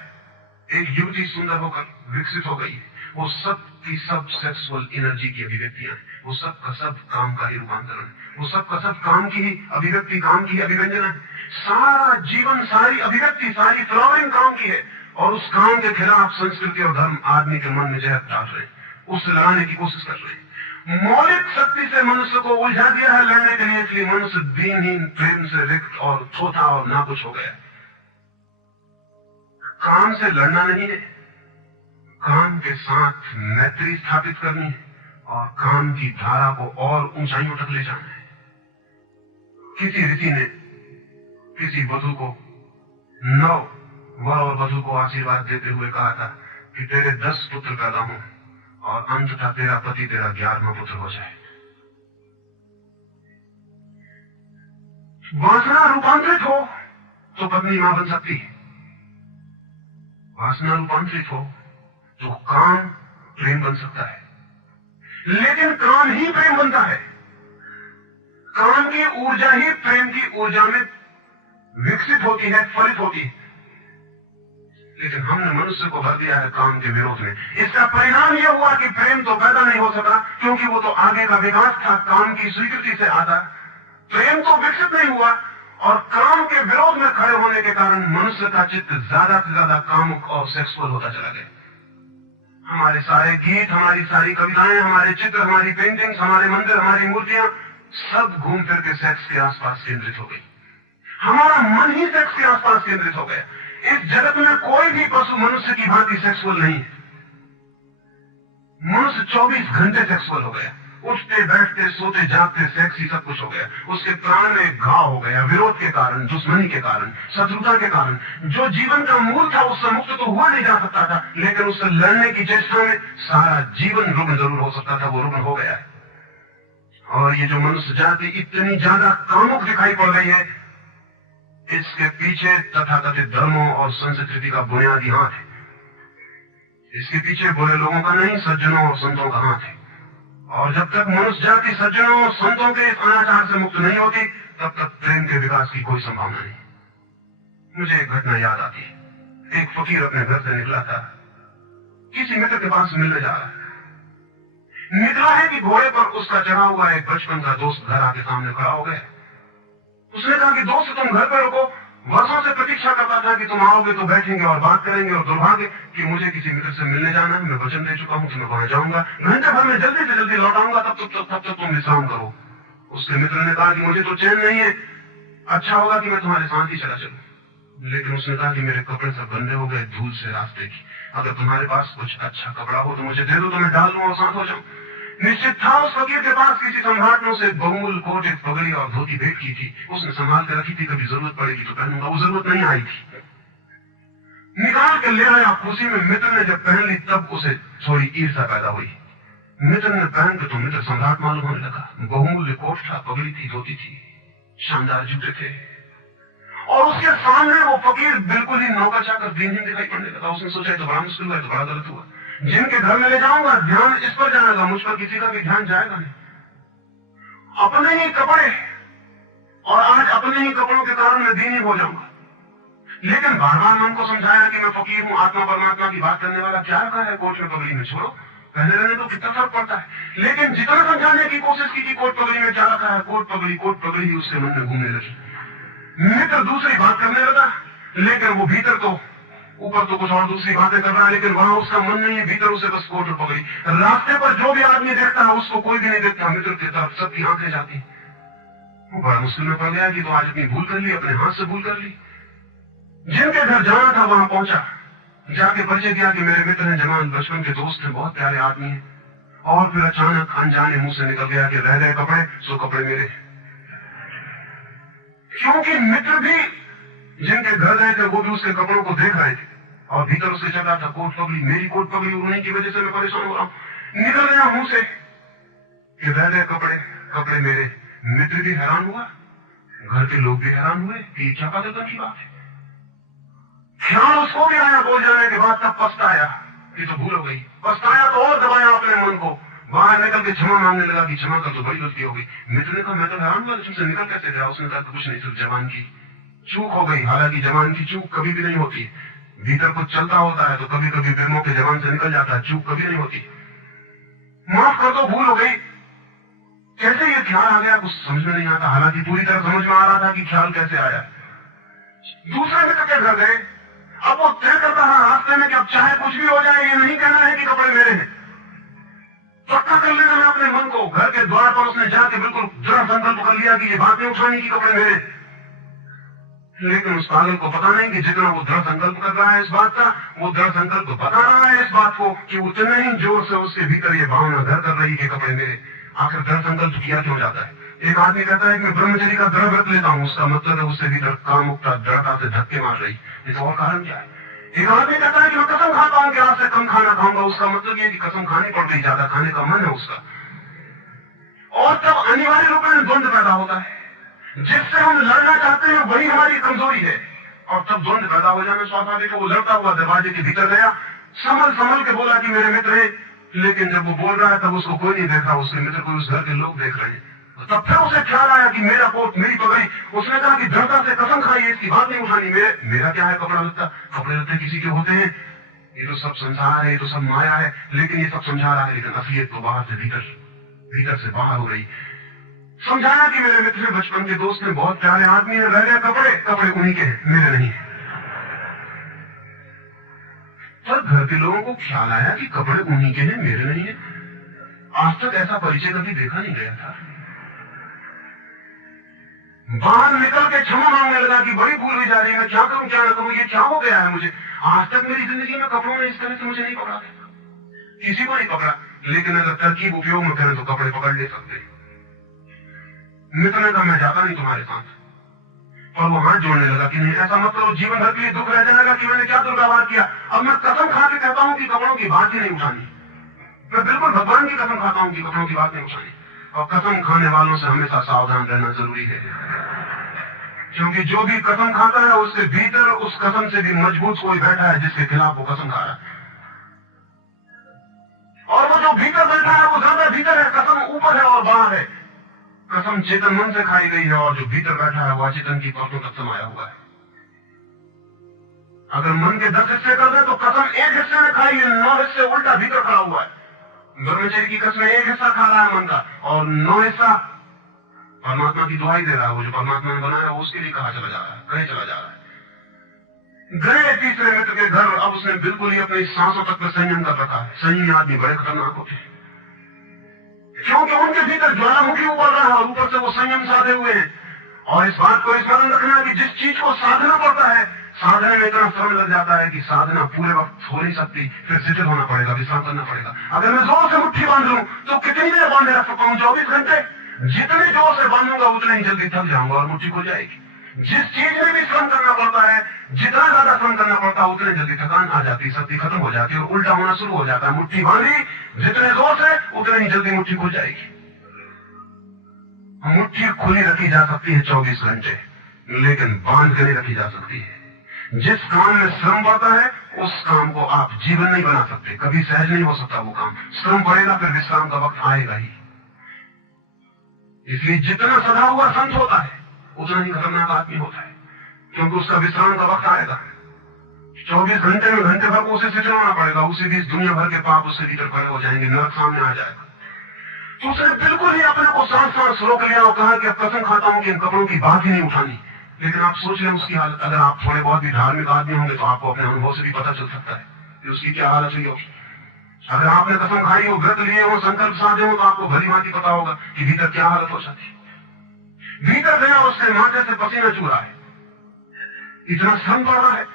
एक युवती सुंदर होकर विकसित हो गई है। वो सब की सब सेक्सुअल एनर्जी की अभिव्यक्तियां हैं। वो सब का सब काम का ही रूपांतरण है। वो सब का सब काम की ही अभिव्यक्ति, काम की अभिव्यंजना है। सारा जीवन, सारी अभिव्यक्ति, सारी फ्लावरिंग काम की है। और उस काम के खिलाफ संस्कृति और धर्म आदमी के मन में जहर डाल रहे हैं, उससे लड़ाने की कोशिश कर रहे हैं। मौलिक शक्ति से मनुष्य को उलझा दिया है लड़ने के लिए, इसलिए मनुष्य दीनहीन, प्रेम से रिक्त और थोथा और नाकुछ हो गया। काम से लड़ना नहीं है, काम के साथ मैत्री स्थापित करनी है और काम की धारा को और ऊंचाइयों तक ले जाना है। किसी ऋषि ने किसी वधु को, वर और वधु को आशीर्वाद देते हुए कहा था कि तेरे 10 पुत्र पैदा हों और अंततः तेरा पति तेरा 11वां पुत्र हो जाए। वासना रूपांतरित हो तो पत्नी मां बन सकती है, वासना रूपांतरित हो तो काम प्रेम बन सकता है, लेकिन काम ही प्रेम बनता है। काम की ऊर्जा ही प्रेम की ऊर्जा में विकसित होती है, फलित होती है। लेकिन हमने मनुष्य को भर दिया है काम के विरोध में। इसका परिणाम यह हुआ कि प्रेम तो पैदा नहीं हो सका, क्योंकि वो तो आगे का विकास था, काम की स्वीकृति से आता। प्रेम तो विकसित नहीं हुआ, और काम के विरोध में खड़े होने के कारण मनुष्य का चित्त ज्यादा से ज्यादा कामुक और सेक्सुअल होता चला गया। हमारे सारे गीत, हमारी सारी कविताएं, हमारे चित्र, हमारी पेंटिंग्स, हमारे मंदिर, हमारी मूर्तियां सब घूम फिर के सेक्स के आसपास केंद्रित हो गई। हमारा मन ही सेक्स के आसपास केंद्रित हो गया। इस जगत में कोई भी पशु मनुष्य की भांति सेक्सुअल नहीं है। मनुष्य 24 घंटे सेक्सुअल हो गया। उठते बैठते सोते जागते सेक्स ही सब कुछ हो गया। उसके प्राण में घाव हो गया, विरोध के कारण, दुश्मनी के कारण, शत्रुता के कारण। जो जीवन का मूल था उससे मुक्त तो हुआ नहीं जा सकता था, लेकिन उससे लड़ने की चेष्टा में सारा जीवन रुग्ण जरूर हो सकता था, वो रुग्ण हो गया है। और ये जो मनुष्य जाति इतनी ज्यादा कामुक दिखाई पड़ रही है, इसके पीछे तथाकथित धर्मों और संस्कृति का बुनियादी हाथ है। इसके पीछे बुरे लोगों का नहीं, सज्जनों और संतों का हाथ है। और जब तक मनुष्य जाति सज्जनों और संतों के इस अनाचार से मुक्त नहीं होती, तब तक प्रेम के विकास की कोई संभावना नहीं। मुझे एक घटना याद आती है। एक फकीर अपने घर से निकला था, किसी मित्र के पास मिलने जा रहा है। निकला है कि घोड़े पर उसका चढ़ा हुआ एक बचपन का दोस्त घर आके सामने खड़ा हो गया। उसने कहा कि दोस्त तुम घर पर रुको, वर्षों से प्रतीक्षा करता था कि तुम आओगे तो बैठेंगे और बात करेंगे, और दुर्भाग्य कि मुझे किसी मित्र से मिलने जाना है। मैं वचन दे चुका हूं कि मैं वहां जाऊंगा, घंटे भर में जल्दी से जल्दी लौट आऊंगा, तब तक तुम विश्राम करो। उसके मित्र ने कहा कि मुझे तो चैन नहीं है, अच्छा होगा कि मैं तुम्हारे साथ ही चला चलूं। लेकिन उसने कहा कि मेरे कपड़े सब गंदे हो गए धूल से रास्ते की, अगर तुम्हारे पास कुछ अच्छा कपड़ा हो तो मुझे दे दो, तो मैं डाल लूं और साथ हो जाऊं। निश्चित था उस फकीर के पास किसी सम्राटों से बहुमूल्य कोट, एक पगड़ी और धोती भेंट की थी। उसने संभाल कर रखी थी, कभी जरूरत पड़ेगी तो पहनूंगा। वो जरूरत नहीं आई थी, निकाल कर ले आया खुशी में। मित्र ने जब पहन ली तब उसे थोड़ी ईर्ष्या पैदा हुई। मित्र ने पहन के तो मित्र सम्राट मालूम होने लगा। बहुमूल्य कोट था, पगड़ी थी, धोती थी, शानदार जूते थे, और उसके सामने वो फकीर बिल्कुल ही नौकर चाकर दीनहीन दिखाई पड़ने लगा। उसने सोचा तो बड़ा मुश्किल हुआ, तो बड़ा गलत हुआ। जिनके घर में ले जाऊंगा ध्यान इस पर जाएगा, मुझ पर किसी का भी ध्यान जाएगा नहीं। अपने ही कपड़े, और आज अपने ही कपड़ों के कारण मैं दीनी हो जाऊंगा। लेकिन बार बार मन को समझाया कि मैं फकीर हूं, आत्मा परमात्मा की बात करने वाला, क्या रखा है कोट में पगड़ी में, छोड़ो, पहले रहने तो कितना फर्क पड़ता है। लेकिन जितना समझाने की कोशिश की कि कोट पगड़ी में क्या रखा है, कोट पगड़ी ही उसके मन में घूमने लगी। मित्र दूसरी बात करने लगा, लेकिन वो भीतर तो, ऊपर तो कुछ और दूसरी बातें कर रहा है, लेकिन वहां उसका मन नहीं है, भीतर उसे बस कोट और पगड़ी। रास्ते पर जो भी आदमी देखता है उसको कोई भी नहीं देखता, मित्र की तरफ सबकी आंखें जाती। वो बड़ा मुश्किल में पड़ गया कि तो आज अपनी भूल कर ली, अपने हाथ से भूल कर ली। जिनके घर जाना था वहां पहुंचा, जाके परिचय किया कि मेरे मित्र हैं, जवान बचपन के दोस्त हैं, बहुत प्यारे आदमी हैं। और फिर अचानक अनजाने मुंह से निकल गया कि रह गए कपड़े सो कपड़े मेरे। क्योंकि मित्र भी जिनके घर गए थे वो भी उसके कपड़ों को देख रहे थे, और भीतर उससे चल रहा था कोट पगड़ी, मेरी कोट पगड़ी उड़ने की वजह से मैं परेशान हो रहा हूं। निकल गया मुंह से कि रह गए कपड़े मेरे। मित्र भी हैरान हुआ, घर के लोग भी हैरान हुए कि क्या पागलपन की बात है। ख्याल उसको भी आया बोल जाने के बाद, तब पछताया कि तो भूल हो गई। पछताया तो और दबाया अपने मन को, बाहर निकल के क्षमा मांगने लगा कि क्षमा कर तो बड़ी गलती हो गई। मित्र ने कहा मैं तो हैरान हुआ तुमसे निकल कैसे गया। उसने कहा कुछ नहीं, सिर्फ जवान की चूक हो गई। हालांकि जवान की चूक कभी भी नहीं होती, भीतर कुछ चलता होता है तो कभी कभी बिरमों के जवान से निकल जाता है, चूक कभी नहीं होती। माफ कर दो, भूल हो गई। कैसे ये ख्याल आ गया कुछ समझ में नहीं आता, हालांकि पूरी तरह समझ में आ रहा था कि ख्याल कैसे आया। दूसरे मित्र के घर गए, अब वो तय करता रहा रास्ते में कि अब चाहे कुछ भी हो जाए ये नहीं कहना है कि कपड़े मेरे हैं। पक्का कर लेना है अपने मन को। घर के द्वार पर उसने जाके बिल्कुल दृढ़ संकल्प कर लिया कि ये बातें उठाने की कपड़े मेरे। लेकिन उस पागल को पता नहीं कि जितना वो दृढ़ संकल्प कर रहा है इस बात का, वो दृढ़ संकल्प बता रहा है इस बात को कि उतने ही जोर से उसके भीतर ये भावना घर कर रही है कपड़े मेरे। आखिर दृढ़ संकल्प किया क्यों जाता है। एक आदमी कहता है कि मैं ब्रह्मचर्य का दृढ़ व्रत लेता हूं, उसका मतलब है उससे भीतर कामुकता दृढ़ता से धक्के मार रही। ये तो और कारण क्या है। एक आदमी कहता है कि मैं कसम खाता हूं कि आज से कम खाना खाऊंगा, उसका मतलब ये कि कसम खानी पड़ गई, ज्यादा खाने का मन है उसका। और तब अनिवार्य रूप में द्वंद्व पैदा होता है, जिससे हम लड़ना चाहते हैं वही हमारी कमजोरी है। और तब द्वंद्व पैदा हो जाना स्वाभाविक है। वो लड़ता हुआ दरवाजे के भीतर गया, संभल के बोला कि मेरे मित्र है, लेकिन जब वो बोल रहा है तब उसको कोई नहीं देख रहा, उसके मित्र को उस घर के लोग देख रहे हैं। तब फिर उसे ख्याल आया कि मेरा कोट, मेरी पगड़ी। उसने कहा कि दृढ़ता से कसम खाई, इसकी बात नहीं उठानी। मेरा क्या है कपड़ा लत्ता, कपड़े लत्ते किसी के होते हैं, ये तो सब संसार है, ये तो सब माया है। लेकिन ये सब समझा रहा है, लेकिन असलियत तो बाहर से भीतर से बाहर हो गई। समझाया कि मेरे मित्र बचपन के दोस्त हैं, बहुत प्यारे आदमी है, रह गए कपड़े उन्हीं के हैं, मेरे नहीं। पर घर के लोगों को ख्याल आया कि कपड़े उन्हीं के हैं, मेरे नहीं है। आज तक ऐसा परिचय कभी देखा नहीं गया था। बाहर निकल के क्षमा मांगने लगा कि बड़ी भूल हुई जा रही है, मैं क्या करूं क्या ना करूं, ये क्या हो गया है मुझे। आज तक मेरी जिंदगी में कपड़ों ने इस तरह से मुझे नहीं पकड़ा था, किसी को नहीं पकड़ा। लेकिन अगर तरकीब उपयोग में करें तो कपड़े पकड़ ले सकते। मित्र ने कहा मैं जाता नहीं तुम्हारे साथ, और वो हाथ जोड़ने लगा कि नहीं ऐसा मत करो, जीवन भर के लिए दुख रह जाएगा कि मैंने क्या दुर्व्यवहार किया। अब मैं कसम खा के कहता हूं कि कपड़ों की बात ही नहीं उठानी। मैं बिल्कुल भगवान की कसम खाता हूं कि कपड़ों की बात नहीं उठानी। और कसम खाने वालों से हमेशा सावधान रहना जरूरी है, क्योंकि जो भी कसम खाता है उसके भीतर उस कसम से भी मजबूत कोई बैठा है जिसके खिलाफ वो कसम खा रहा है। और वो जो भीतर बैठा है वो ज्यादा भीतर है, कसम ऊपर है और बाहर है। कसम चेतन मन से खाई गई है, और जो भीतर बैठा है वो अचेतन की परतों तक समाया हुआ है। अगर मन के 10 हिस्से कर दे तो कसम एक हिस्से में खाई है, 9 हिस्से उल्टा भीतर खड़ा हुआ है। ब्रह्मचर्य की कसम एक हिस्सा खा रहा है मन का, और 9 हिस्सा परमात्मा की दुहाई दे रहा है। वो जो परमात्मा ने बनाया वो उसके लिए कहा चला जा रहा है, कहीं चला जा रहा है। गए तीसरे मित्र के घर, अब उसने बिल्कुल ही अपनी सांसों तक में संयम कर रखा है। संयमी आदमी बड़े खतरनाक होते हैं, क्योंकि उनके भीतर ज्वालामुखी उबल रहा है और ऊपर से वो संयम साधे हुए हैं। और इस बात को स्मरण रखना कि जिस चीज को साधना पड़ता है, साधने में इतना समय लग जाता है कि साधना पूरे वक्त हो नहीं सकती, फिर शिथिल होना पड़ेगा, विश्राम करना पड़ेगा। अगर मैं जोर से मुट्ठी बांध लूं तो कितनी देर बांधे रख सकता हूं? 24 घंटे। जितने जोर से बांधूंगा उतने ही जल्दी थक जाऊंगा और मुट्ठी खुल जाएगी। जिस चीज में भी श्रम करना पड़ता है, जितना ज्यादा श्रम करना पड़ता है उतने जल्दी थकान आ जाती, शक्ति खत्म हो जाती है और उल्टा होना शुरू हो जाता है। मुट्ठी बांधी जितने जोर से उतने ही जल्दी मुट्ठी खुल जाएगी। मुट्ठी खुली रखी जा सकती है 24 घंटे, लेकिन बांध के नहीं रखी जा सकती है। जिस काम में श्रम पड़ता है उस काम को आप जीवन नहीं बना सकते, कभी सहज नहीं हो सकता वो काम। श्रम पड़ेगा, फिर विश्राम का वक्त आएगा ही। इसलिए जितना सदा हुआ संत होता है उतना ही खतरनाक आदमी होता है, क्योंकि उसका विश्राम का वक्त आएगा। 24 घंटे में घंटे भर को उसे शिथिल होना पड़ेगा, उसी बीच दुनिया भर के पाप उसके भीतर खड़े हो जाएंगे, नरक सामने आ जाएगा। तो उसने बिल्कुल ही अपने को सांस रोक लिया और कहा कि अब कसम खाता हूं कि इन कपड़ों की बात ही नहीं उठानी। लेकिन आप सोच लें उसकी हालत, अगर आप थोड़े बहुत भी धार्मिक आदमी होंगे तो आपको अपने अनुभव से भी पता चल सकता है कि उसकी क्या हालत हुई होगी। अगर आपने कसम खाई हो, व्रत लिए हो, संकल्प साधे हो, तो आपको भली भांति पता होगा कि भीतर क्या हालत हो जाती है। भीतर गया, उसके माथे से पसीना चू रहा है, इतना श्रम पड़ रहा है।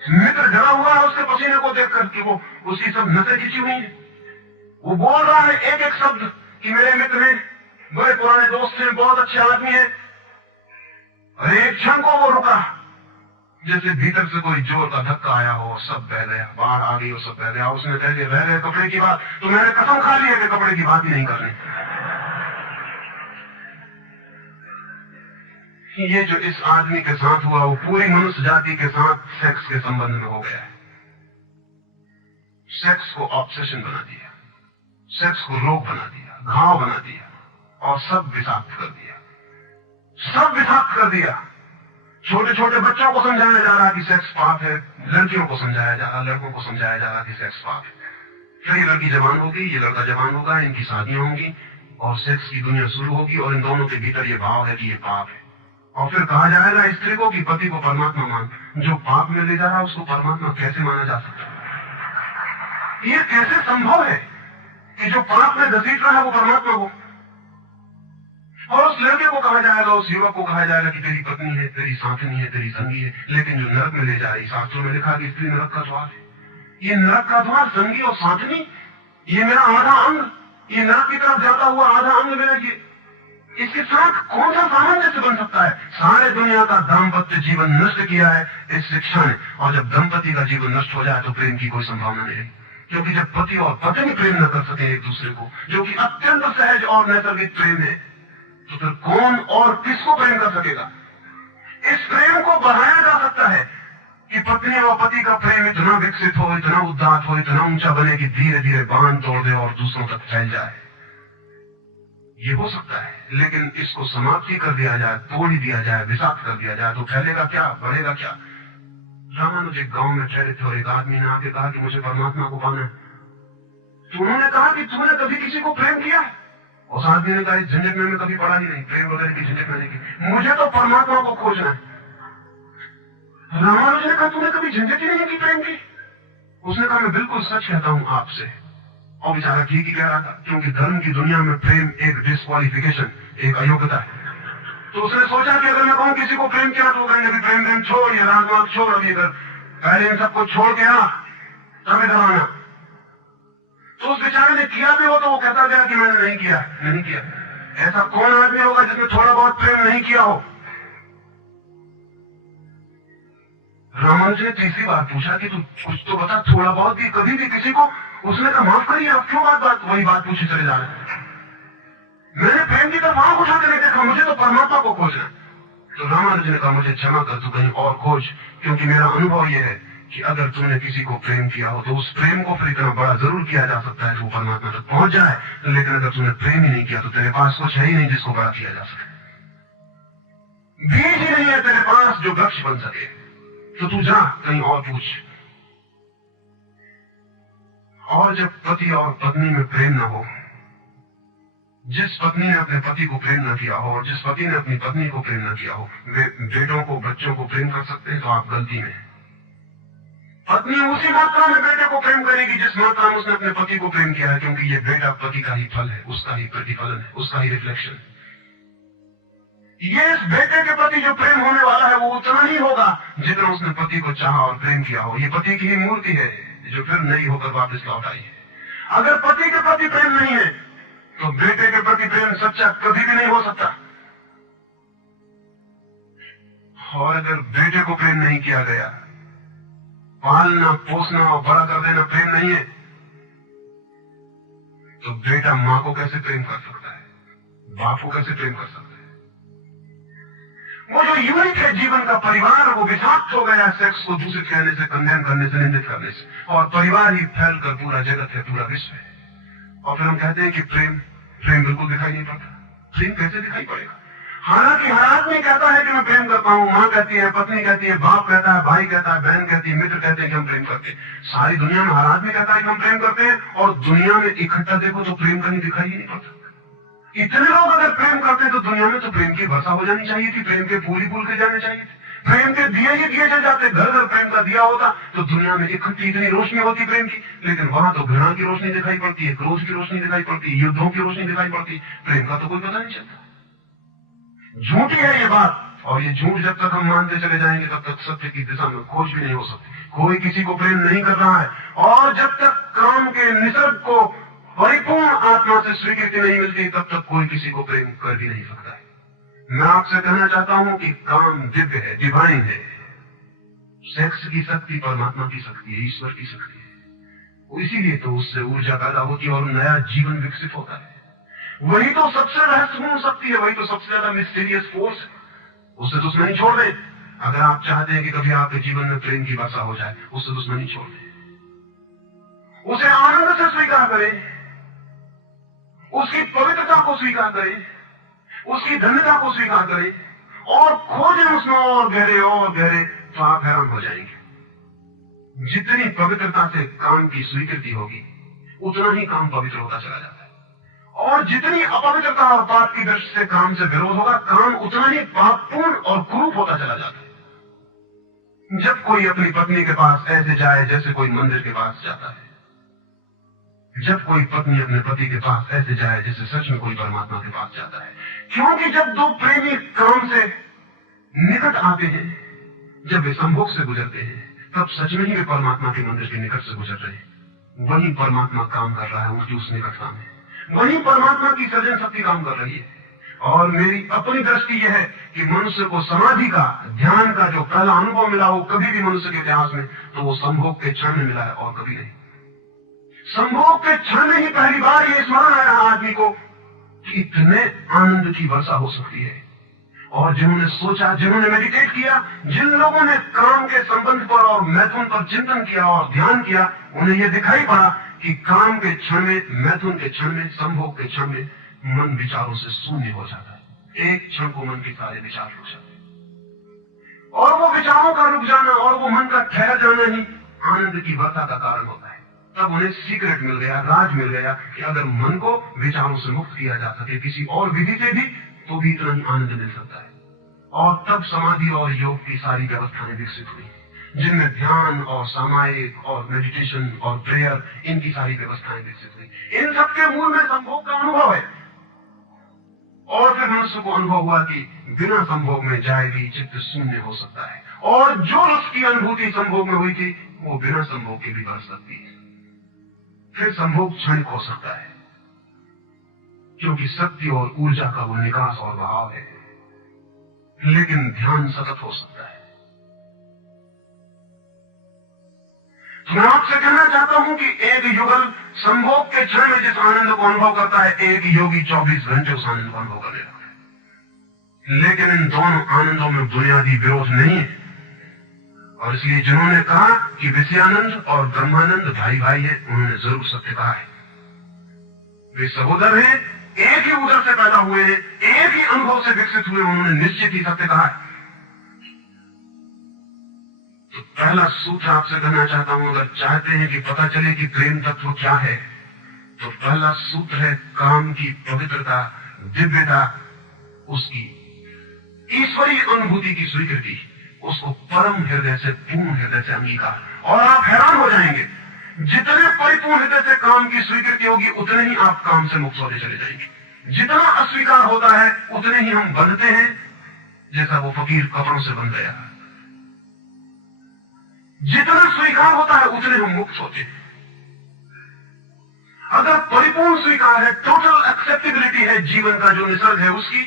मित्र डरा हुआ है उसके पसीने को देखकर कि वो उसकी सब नसें खिंची हुई है। वो बोल रहा है एक एक शब्द कि मेरे मित्र हैं, बड़े पुराने दोस्त हैं, बहुत अच्छे आदमी हैं। और एक क्षण को वो रुका, जैसे भीतर से कोई जोर का धक्का आया हो, सब बह गया, बाहर आ गई और सब बह गया। उसने कह दिया रह गए कपड़े की बात, तो मैंने कसम खा ली है कि कपड़े की बात ही नहीं करनी। ये जो इस आदमी के साथ हुआ वो पूरी मनुष्य जाति के साथ सेक्स के संबंध में हो गया है। सेक्स को ऑब्सेशन बना दिया, सेक्स को रोग बना दिया, घाव बना दिया, और सब विषाक्त कर दिया, सब विषाक्त कर दिया। छोटे छोटे बच्चों को समझाया जा रहा कि सेक्स पाप है, लड़कियों को समझाया जा रहा, लड़कों को समझाया जा रहा कि सेक्स पाप है। फिर ये लड़की जवान होगी, ये लड़का जवान होगा, इनकी शादियां होंगी और सेक्स की दुनिया शुरू होगी, और इन दोनों के भीतर ये भाव है कि ये पाप है। और फिर कहा जाएगा स्त्री को कि पति को परमात्मा मान। जो पाप में ले जा रहा है उसको परमात्मा कैसे माना जा सकता है? ये कैसे संभव है कि जो पाप में घसीट रहा है वो परमात्मा हो? और उस लड़के को कहा जाएगा, उस युवक को कहा जाएगा कि तेरी पत्नी है, तेरी साथनी है, तेरी संगी है, लेकिन जो नरक में ले जा रही, शास्त्रों में लिखा कि स्त्री नरक का द्वार है। ये नरक का द्वार, संगी और साथनी, ये मेरा आधा अंग, ये नरक की तरफ जाता हुआ आधा अंग मेरा, ये इसके साथ कौन सा सामंजस्य बन सकता है? सारे दुनिया का दाम्पत्य जीवन नष्ट किया है इस शिक्षा ने, और जब दंपति का जीवन नष्ट हो जाए तो प्रेम की कोई संभावना नहीं रही। क्योंकि जब पति और पत्नी प्रेम न कर सके एक दूसरे को, जो कि अत्यंत सहज और नैसर्गिक प्रेम है, तो फिर कौन और किसको प्रेम कर सकेगा? इस प्रेम को बढ़ाया जा सकता है कि पत्नी और पति का प्रेम इतना विकसित हो, इतना उदात्त हो, इतना ऊंचा बने कि धीरे धीरे बांध तोड़ दे और दूसरों तक फैल जाए। ये हो सकता है, लेकिन इसको समाप्ति कर दिया जाए, तोड़ ही दिया जाए, विषाक्त कर दिया जाए तो फैलेगा क्या, बढ़ेगा क्या? रामानुज एक गांव में ठहरे थे और एक आदमी ने आके कहा कि मुझे परमात्मा को पाना है। तो उन्होंने कहा कि तूने कभी किसी को प्रेम किया? उस आदमी ने कहा इस झंझट में कभी पढ़ा ही नहीं, प्रेम वगैरह की झंझट मैंने की, मुझे तो परमात्मा को खोजना है। रामानुज ने कहा तूने कभी झंझट ही नहीं की प्रेम की? उसने कहा मैं बिल्कुल सच कहता हूं आपसे। और बेचारा ठीक ही कह रहा था, क्योंकि धर्म की दुनिया में प्रेम एक डिस्क्वालिफिकेशन, एक अयोग्यता है। तो उसने सोचा कि अगर मैं कहूं किसी को प्रेम किया तो कहेंगे प्रेम प्रेम छोड़, ये राजमार्ग छोड़, अभी इधर पहले इन सबको छोड़ के आ, तब इधर आना। तो उस बेचारे ने किया भी हो तो वो कहता गया कि मैंने नहीं किया, नहीं किया। ऐसा कौन आदमी होगा जिसने थोड़ा बहुत प्रेम नहीं किया हो? रामानुज ने तीसरी बार पूछा कि तू कुछ तो बता, थोड़ा बहुत भी, कभी भी किसी को? उसने कहा माफ करिए, आप क्यों बात वही बात पूछे चले जा रहे हैं? मैंने प्रेम की तरफ आंख उठा के नहीं देखा, मुझे तो परमात्मा को खोजना। तो रामानुज ने कहा मुझे क्षमा कर, तू कहीं और खोज, क्योंकि मेरा अनुभव यह है कि अगर तूने किसी को प्रेम किया हो तो उस प्रेम को फिर इतना बड़ा जरूर किया जा सकता है कि वो परमात्मा तक पहुंच जाए, लेकिन अगर तूने प्रेम ही नहीं किया तो तेरे पास कुछ है ही नहीं जिसको बड़ा किया जा सके। बीज ही नहीं है तेरे पास जो वृक्ष बन सके, तो तू जा कहीं और पूछ। और जब पति और पत्नी में प्रेम न हो, जिस पत्नी ने अपने पति को प्रेम न किया हो और जिस पति ने अपनी पत्नी को प्रेम न किया हो, वे बेटों को, बच्चों को प्रेम कर सकते हैं तो आप गलती में। पत्नी उसी मात्रा में बेटे को प्रेम करेगी जिस मात्रा में उसने अपने पति को प्रेम किया है, क्योंकि ये बेटा पति का ही फल है, उसका ही प्रतिफलन है, उसका ही रिफ्लेक्शन। ये इस बेटे के प्रति जो प्रेम होने वाला है वो उतना ही होगा जितना उसने पति को चाहा और प्रेम किया हो। ये पति की ही मूर्ति है जो फिर नई होकर वापस लौट आई है। अगर पति के प्रति प्रेम नहीं है तो बेटे के प्रति प्रेम सच्चा कभी भी नहीं हो सकता। और अगर बेटे को प्रेम नहीं किया गया, पालना, पोसना और बड़ा कर देना प्रेम नहीं है, तो बेटा मां को कैसे प्रेम कर सकता है, बाप को कैसे प्रेम कर सकता है? वो जो यूनिट है जीवन का परिवार, वो विषाक्त हो गया सेक्स को दूषित कहने से, कंडेम करने से, निंदित करने से, और परिवार ही फैलकर पूरा जगत है, पूरा विश्व है। और फिर हम कहते हैं कि प्रेम बिल्कुल दिखाई नहीं पड़ता। प्रेम कैसे दिखाई पड़ेगा? हालांकि हर आदमी कहता है कि मैं प्रेम करता हूं, मां कहती है, पत्नी कहती है, बाप कहता है, भाई कहता है, बहन कहती है, मित्र कहते हैं कि हम प्रेम करते हैं। सारी दुनिया में हर आदमी कहता है कि हम प्रेम करते हैं, और दुनिया में इकट्ठा देखो तो प्रेम कहीं दिखाई ही नहीं पड़ता। इतने लोग अगर प्रेम करते तो दुनिया में तो प्रेम की वर्षा हो जानी चाहिए थी, प्रेम के फूल ही फूल के जाने चाहिए थे, प्रेम के दिए ही दिए चल जाते, घर घर प्रेम का दिया होता तो दुनिया में इकट्ठी इतनी रोशनी होती प्रेम की। लेकिन वहां तो घृणा की रोशनी दिखाई पड़ती है, क्रोध की रोशनी दिखाई पड़ती है, युद्धों की रोशनी दिखाई पड़ती है, प्रेम का तो कोई पता नहीं चलता। झूठी है ये बात, और ये झूठ जब तक हम मानते चले जाएंगे तब तक सत्य की दिशा में खोज भी नहीं हो सकती। कोई किसी को प्रेम नहीं कर रहा है, और जब तक काम के निसर्ग को परिपूर्ण आत्मा से स्वीकृति नहीं मिलती तब तक कोई किसी को प्रेम कर भी नहीं सकता है। मैं आपसे कहना चाहता हूं कि काम दिव्य है, डिवाइन है। सेक्स की शक्ति परमात्मा की शक्ति है, ईश्वर की शक्ति है। इसीलिए तो उससे ऊर्जा पैदा होती है और नया जीवन विकसित होता है। वही तो सबसे रहस्यपूर्ण शक्ति है, वही तो सबसे ज्यादा मिस्टीरियस फोर्स है। उससे दुश्मनी छोड़ दें। अगर आप चाहते हैं कि कभी आपके जीवन में प्रेम की वर्षा हो जाए, उससे दुश्मनी छोड़ दें। उसे आनंद से स्वीकार करें, उसकी पवित्रता को स्वीकार करें, उसकी धन्यता को स्वीकार करें, और खोजें उसमें और गहरे, तो आप हैरान हो जाएंगे। जितनी पवित्रता से काम की स्वीकृति होगी उतना ही काम पवित्र होता चला जाता है, और जितनी अपवित्रता और पाप की दृष्टि से काम से विरोध होगा, काम उतना ही पापपूर्ण और कुरूप होता चला जाता है। जब कोई अपनी पत्नी के पास ऐसे जाए जैसे कोई मंदिर के पास जाता है, जब कोई पत्नी अपने पति के पास ऐसे जाए जैसे सच में कोई परमात्मा के पास जाता है, क्योंकि जब दो प्रेमी काम से निकट आते हैं, जब वे संभोग से गुजरते हैं, तब सच में ही वे परमात्मा के मंदिर के निकट से गुजर रहे हैं। वही परमात्मा काम कर रहा है उनकी उस निकटता में, वही परमात्मा की सृजन शक्ति काम कर रही है। और मेरी अपनी दृष्टि यह है कि मनुष्य को समाधि का, ध्यान का जो पहला अनुभव मिला हो कभी भी मनुष्य के इतिहास में, तो वो संभोग के क्षण में मिला है और कभी नहीं। संभोग के क्षण में ही पहली बार ये स्मरण आया आदमी को कि इतने आनंद की वर्षा हो सकती है। और जिन्होंने सोचा, जिन्होंने मेडिटेट किया, जिन लोगों ने काम के संबंध पर और मैथुन पर चिंतन किया और ध्यान किया, उन्हें यह दिखाई पड़ा कि काम के क्षण में, मैथुन के क्षण में, संभोग के क्षण में मन विचारों से शून्य हो जाता है। एक क्षण को मन के सारे विचार रुक जाते हैं और वो विचारों का रुक जाना और वो मन का ठहर जाना ही आनंद की वर्षा का कारण होता है। तब उन्हें सीक्रेट मिल गया, राज मिल गया कि अगर मन को विचारों से मुक्त किया जा सके किसी और विधि से भी, तो भी इतना ही आनंद मिल सकता है। और तब समाधि और योग की सारी व्यवस्थाएं विकसित हुई, जिनमें ध्यान और सामायिक और मेडिटेशन और प्रेयर, इनकी सारी व्यवस्थाएं विकसित हुई। इन सबके मूल में संभोग का अनुभव है। और फिर मनुष्य को अनुभव हुआ कि बिना संभोग में जाए भी चित्त शून्य हो सकता है, और जो रस की अनुभूति संभोग में हुई थी वो बिना संभोग के भी बढ़ सकती है। फिर संभोग क्षणिक हो सकता है, क्योंकि शक्ति और ऊर्जा का वो निकास और बहाव है, लेकिन ध्यान सतत हो सकता है। तो मैं आपसे कहना चाहता हूं कि एक युगल संभोग के क्षण में जिस आनंद को अनुभव करता है, एक योगी 24 घंटे उस आनंद को अनुभव करने लगता है। लेकिन इन दोनों आनंदों में बुनियादी विरोध नहीं है, और इसलिए जिन्होंने कहा कि विषयानंद और ब्रह्मानंद भाई भाई हैं, उन्होंने जरूर सत्य कहा है। वे सहोदर हैं, एक ही उदर से पैदा हुए हैं, एक ही अनुभव से विकसित हुए, उन्होंने निश्चित ही सत्य कहा है। तो पहला सूत्र आपसे कहना चाहता हूं, अगर चाहते हैं कि पता चले कि प्रेम तत्व क्या है, तो पहला सूत्र है काम की पवित्रता, दिव्यता, उसकी ईश्वरीय अनुभूति की स्वीकृति, उसको परम हृदय से, पूर्ण हृदय से अंगीकार। और आप हैरान हो जाएंगे, जितने परिपूर्ण हृदय से काम की स्वीकृति होगी, उतने ही आप काम से मुक्त होते चले जाएंगे। जितना अस्वीकार होता है, उतने ही हम बनते हैं जैसा वो फकीर कपड़ों से बन गया। जितना स्वीकार होता है, उतने हम मुक्त होते हैं। अगर परिपूर्ण स्वीकार है, टोटल एक्सेप्टेबिलिटी है जीवन का जो निसर्ग है उसकी,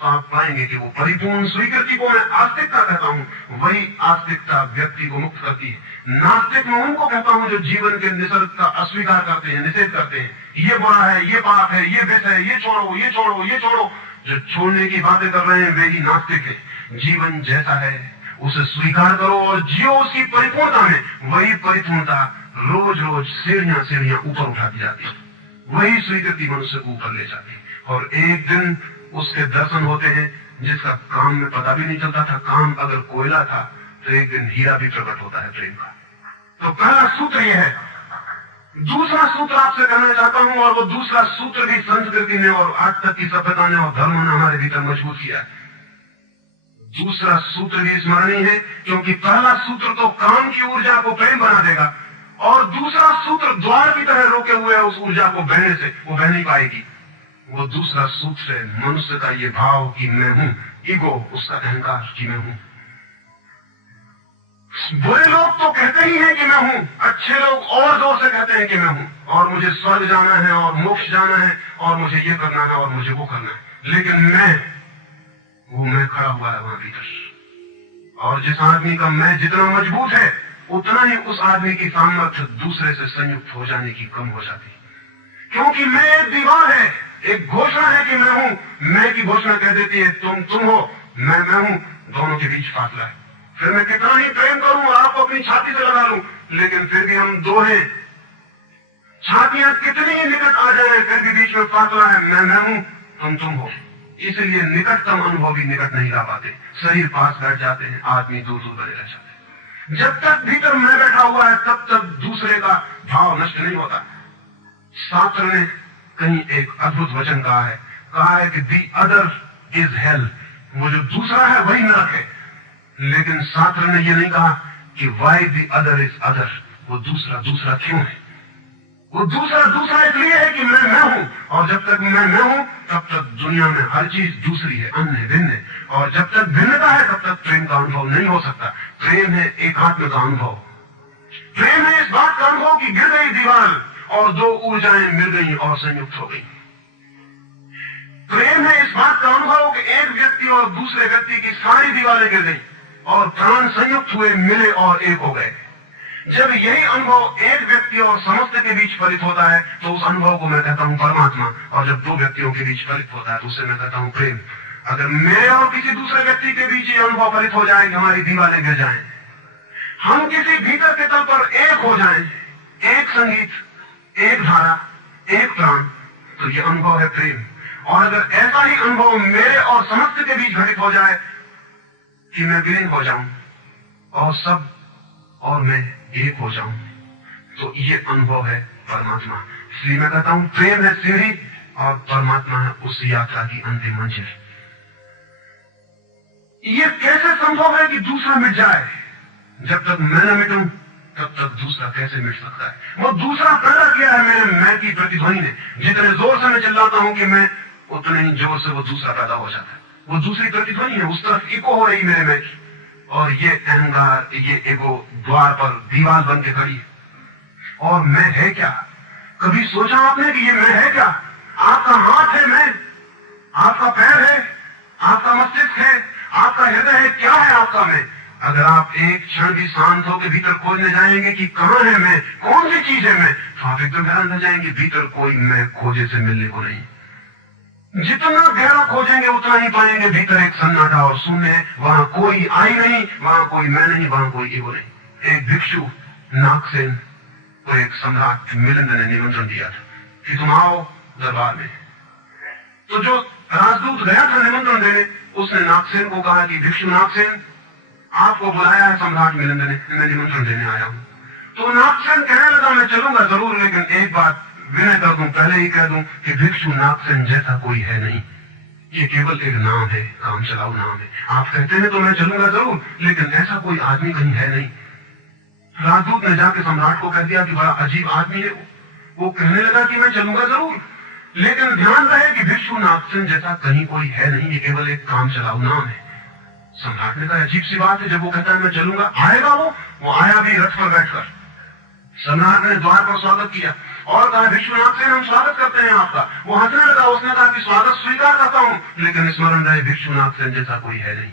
तो आप पाएंगे कि वो परिपूर्ण स्वीकृति को मैं आस्तिकता कहता हूं, वही आस्तिकता व्यक्ति को मुक्त करती है। नास्तिक मैं उनको कहता हूं जो जीवन के निसर्ग का अस्वीकार करते हैं, निषेध करते हैं। ये बुरा है, ये पाप है, ये विष है, ये छोड़ो, ये छोड़ो, ये छोड़ो। जो छोड़ने की बातें कर रहे हैं वे ही नास्तिक है। जीवन जैसा है उसे स्वीकार करो और जियो उसकी परिपूर्णता में। वही परिपूर्णता रोज रोज सीढ़ियां सीढ़ियां ऊपर उठाती जाती है, वही स्वीकृति मनुष्य को ऊपर ले जाती है। और एक दिन उसके दर्शन होते हैं जिसका काम में पता भी नहीं चलता था। काम अगर कोयला था तो एक दिन हीरा भी प्रकट होता है प्रेम का। तो पहला सूत्र यह है। दूसरा सूत्र आपसे कहना चाहता हूं, और वो दूसरा सूत्र भी संस्कृति ने और आज तक की सभ्यता ने और धर्म ने हमारे भीतर मजबूत किया है। दूसरा सूत्र भी स्मरणीय है, क्योंकि पहला सूत्र तो काम की ऊर्जा को प्रेम बना देगा, और दूसरा सूत्र द्वार की तरह रोके हुए है उस ऊर्जा को बहने से, वो बह नहीं पाएगी। वो दूसरा सूत्र है मनुष्य का ये भाव कि मैं हूं, ईगो, उसका अहंकार कि मैं हूं। बुरे लोग तो कहते ही हैं कि मैं हूं, अच्छे लोग और जोर से कहते हैं कि मैं हूं, और मुझे स्वर्ग जाना है और मोक्ष जाना है और मुझे ये करना है और मुझे वो करना है। लेकिन मैं खड़ा हुआ है वहां भीतर। और जिस आदमी का मैं जितना मजबूत है, उतना ही उस आदमी की सामर्थ्य दूसरे से संयुक्त हो जाने की कम हो जाती है। क्योंकि मैं एक दीवार है, एक घोषणा है कि मैं हूं। मैं की घोषणा कह देती है तुम हो, मैं हूं, दोनों के बीच फासला है। फिर मैं कितना ही प्रेम करूं और आपको अपनी छाती से लगा लूं, लेकिन फिर भी हम दो हैं। छातियां कितनी ही निकट आ जाए, फिर भी बीच में फासला है। मैं हूं, तुम हो। इसलिए निकटतम अनुभव भी निकट नहीं ला पाते, शरीर पास बैठ जाते हैं, आदमी दूर दूर बने रह जाते हैं। जब तक भीतर मैं बैठा हुआ है, तब तक दूसरे का भाव नष्ट नहीं होता। शास्त्र ने कहीं एक अद्भुत वचन कहा है कि दी अदर इज हेल, वो जो दूसरा है वही नरक है। लेकिन शास्त्र ने ये नहीं कहा कि why the other is other, वो दूसरा क्यों है। वो दूसरा इसलिए है कि मैं हूं, और जब तक मैं हूं तब तक दुनिया में हर चीज दूसरी है, अन्य है, भिन्न है। और जब तक भिन्नता है तब तक प्रेम का अनुभव नहीं हो सकता। प्रेम है एकात्म का अनुभव, प्रेम है इस बात का अनुभव कि गिर गई दीवार और दो ऊर्जाएं मिल गई और संयुक्त हो गई। प्रेम है इस बात का अनुभव कि एक व्यक्ति और दूसरे व्यक्ति की सारी दीवारें गिर गई और प्राण संयुक्त हुए, मिले और एक हो गए। जब यही अनुभव एक व्यक्ति और समस्त के बीच फलित होता है तो उस अनुभव को मैं कहता हूं परमात्मा, और जब दो व्यक्तियों के बीच फलित होता है तो उसे मैं कहता हूं प्रेम। अगर मेरे और किसी दूसरे व्यक्ति के बीच ये अनुभव फलित हो जाए कि हमारी दीवारें गिर जाएं, हम किसी भीतर के तल पर एक हो जाएं, एक संगीत, एक धारा, एक प्राण, तो ये अनुभव है प्रेम। और अगर ऐसा ही अनुभव मेरे और समस्त के बीच घटित हो जाए कि मैं विलीन हो जाऊं और सब और मैं एक हो जाऊं, तो ये अनुभव है परमात्मा। इसलिए मैं कहता हूं प्रेम है सीढ़ी और परमात्मा है उस यात्रा की अंतिम मंजिल। ये कैसे संभव है कि दूसरा मिट जाए? जब तक मैं न मिटूं तब तक दूसरा कैसे मिट सकता है? वो दूसरा पैदा किया है मेरे मैं की प्रतिध्वनि ने। जितने जोर से मैं चिल्लाता हूं कि मैं, उतने ही जोर से वो दूसरा पैदा हो जाता है। वो दूसरी प्रतिध्वनि है, उस तरफ इको हो रही मेरे में की, और ये अहंकार, ये ईगो द्वार पर दीवार बन के खड़ी है। और मैं है क्या? कभी सोचा आपने कि ये मैं है क्या? आपका हाथ है मैं, आपका पैर है, आपका मस्तिष्क है, आपका हृदय है, क्या है आपका मैं? अगर आप एक क्षण भी शांत होकर भीतर खोजने जाएंगे कि कहां है मैं, कौन सी चीज है मैं, तो आप एकदम हैरान हो जाएंगे, भीतर कोई मैं खोजे से मिलने को नहीं। जितना गहरा खोजेंगे उतना ही पाएंगे भीतर एक सन्नाटा और शून्य है। वहां कोई आई नहीं, वहां कोई मैं नहीं, वहां कोई ईगो नहीं। एक भिक्षु नागसेन को एक सम्राट मिलिंद ने निमंत्रण दिया था कि तुम आओ दरबार में। तो जो राजदूत गया था निमंत्रण देने, उसने नागसेन को कहा कि भिक्षु नागसेन, आपको बुलाया है सम्राट मिलिंद ने, मैं निमंत्रण देने आया हूं। तो नागसेन कहने लगा मैं चलूंगा जरूर, लेकिन एक बात विनय कर दूं, पहले ही कह दूं कि भिक्षु नागसेन जैसा कोई है नहीं। ये केवल एक नाम है, काम चलाऊ नाम है। आप कहते हैं तो मैं चलूंगा जरूर, लेकिन ऐसा कोई आदमी कहीं है नहीं। राजदूत ने जाके सम्राट को कह दिया कि बड़ा अजीब आदमी है वो कहने लगा कि मैं चलूंगा जरूर, लेकिन ध्यान रहे कि भिक्षु नागसेन जैसा कहीं कोई है नहीं, ये केवल एक काम चलाऊ नाम है। सम्राट ने कहा अजीब सी बात है, जब वो कहता है मैं चलूंगा, आएगा वो आया भी रथ पर बैठकर। सम्राट ने द्वार पर स्वागत किया और कहा भिक्षु नागसेन हम स्वागत करते हैं आपका। वो हंसने लगा, उसने कहा कि स्वागत स्वीकार करता हूं, लेकिन स्मरण रहे भिक्षु नागसेन जैसा कोई है नहीं।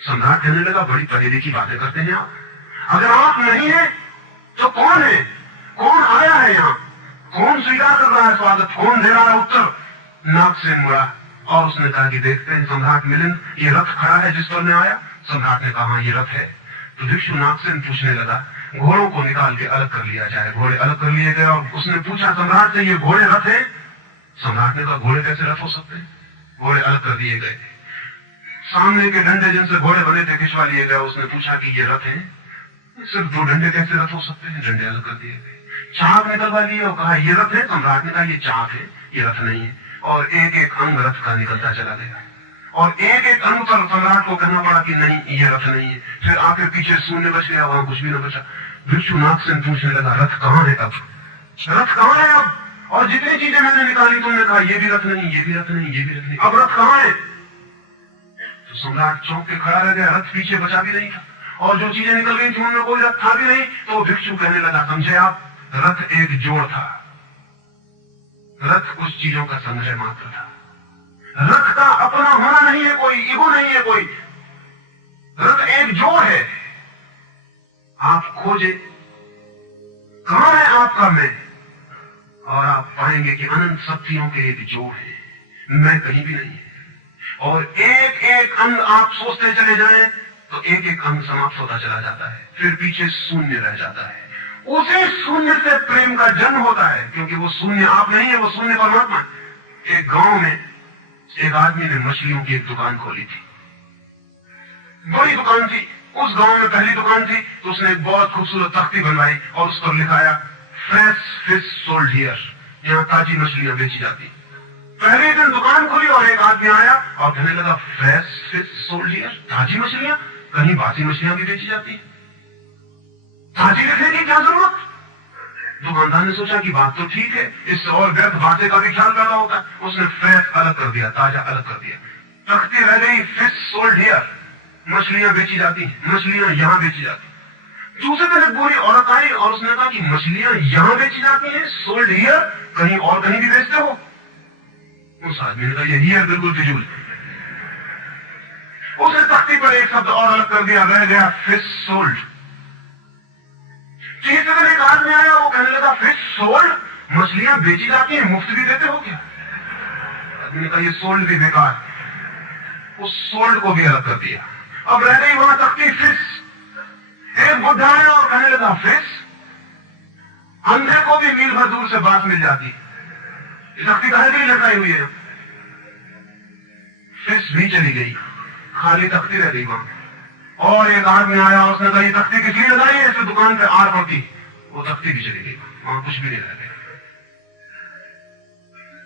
सम्राट कहने लगा बड़ी पहेली की बातें करते हैं आप, अगर आप नहीं है तो कौन है? कौन आया है यहाँ? कौन स्वीकार कर रहा है स्वागत? कौन दे रहा है उत्तर? नागसेन मुड़ा और उसने कहा कि देखते हैं सम्राट मिलिंद, ये रथ खड़ा है जिस पर मैं आया। सम्राट ने कहा ये रथ है। तो भिक्षु नागसेन पूछने लगा घोड़ों को निकाल के अलग कर लिया जाए। घोड़े अलग कर लिए गए और उसने पूछा सम्राट से ये घोड़े रथ है? सम्राट ने कहा घोड़े कैसे रथ हो सकते हैं? घोड़े अलग कर दिए गए। सामने के डंडे जिनसे घोड़े बने थे खिंचवा लिए गए। उसने पूछा कि ये रथ है? सिर्फ दो डंडे कैसे रथ हो सकते हैं? डंडे अलग कर दिए गए। चाक निकलवा लिए और कहा ये रथ है? सम्राट ने कहा ये चाक है, ये रथ नहीं है। और एक एक अंग रथ का निकलता चला गया और एक एक अंग पर सम्राट को कहना पड़ा कि नहीं ये रथ नहीं है। फिर आके पीछे शून्य बच गया, वहां कुछ भी न बचा। भिक्षु नागसेन पूछने लगा रथ कहाँ है अब? रथ कहाँ है अब? और जितनी चीजें मैंने निकाली तुमने कहा ये भी रथ नहीं, ये भी रथ नहीं, ये भी रथ नहीं, अब रथ कहाँ है? तो सम्राट चौंक के खड़ा रह गया, रथ पीछे बचा भी नहीं था और जो चीजें निकल गई थी उनमें कोई रथ था भी नहीं। तो भिक्षु कहने लगा समझे आप, रथ एक जोड़ था, रथ कुछ चीजों का संग्रह मात्र था। रथ का अपना होना नहीं है कोई, ईगो नहीं है कोई, रथ एक जोड़ है। आप खोजे कहां है आपका मैं, और आप पाएंगे कि अनंत शक्तियों के एक जोड़ है, मैं कहीं भी नहीं है। और एक एक अंग आप सोचते चले जाएं तो एक एक अंग समाप्त होता चला जाता है, फिर पीछे शून्य रह जाता है। उसी शून्य से प्रेम का जन्म होता है, क्योंकि वो शून्य आप नहीं है, वो शून्य परमात्मा है। एक गांव में एक आदमी ने मछलियों की एक दुकान खोली थी, बड़ी दुकान थी। उस गांव में पहली दुकान थी तो उसने एक बहुत खूबसूरत तख्ती बनवाई और उस पर लिखाया फ्रेश फिश सोल्ड हियर, यहाँ ताजी मछलियां बेची जाती। पहले दिन दुकान खुली और एक आदमी आया और कहने लगा फ्रेश फिश सोल्ड हियर, ताजी मछलियां? कहीं बासी मछलियां भी बेची जाती, ताजी लिखने की क्या जरूरत? दुकानदार ने सोचा कि बात तो ठीक है, इससे और व्यर्थ बातें का भी ख्याल पैदा होता है। उसने फ्रेश अलग कर दिया, ताजा अलग कर दिया। तख्ती रह गई फिश सोल्ड हियर, मछलियां बेची जाती, मछलियां यहां बेची जाती। दूसरे दिन एक बुरी औरत आई और उसने कहा कि मछलियां यहां बेची जाती हैं, सोल्ड हियर, कहीं और कहीं भी बेचते हो? उस आदमी ने कहा ये हियर बिल्कुल फिजूल। उसने तख्ती पर एक शब्द और अलग कर दिया, रह गया फिश सोल्ड। तीसरे दिन एक आदमी आया, वो कहने लगा फिश सोल्ड, मछलियां बेची जाती हैं, मुफ्त भी देते हो क्या? आदमी ने कहा ये सोल्ड भी बेकार। उस सोल्ड को भी अलग कर दिया। अब रह गई वहां तख्ती फिश। एक बुढ़ा आया और कहने लगा फिश, अंधे को भी मील भर दूर से बात मिल जाती। तख्ती कहे भी लटकाई हुई है। फिश भी चली गई, खाली तख्ती रह गई वहां। और एक आदमी आया, उसने कहा ये तख्ती किस लिए लगाई है? इसे दुकान पे आर पड़ती। वो तख्ती भी चली गई, वहां कुछ भी नहीं रह गया।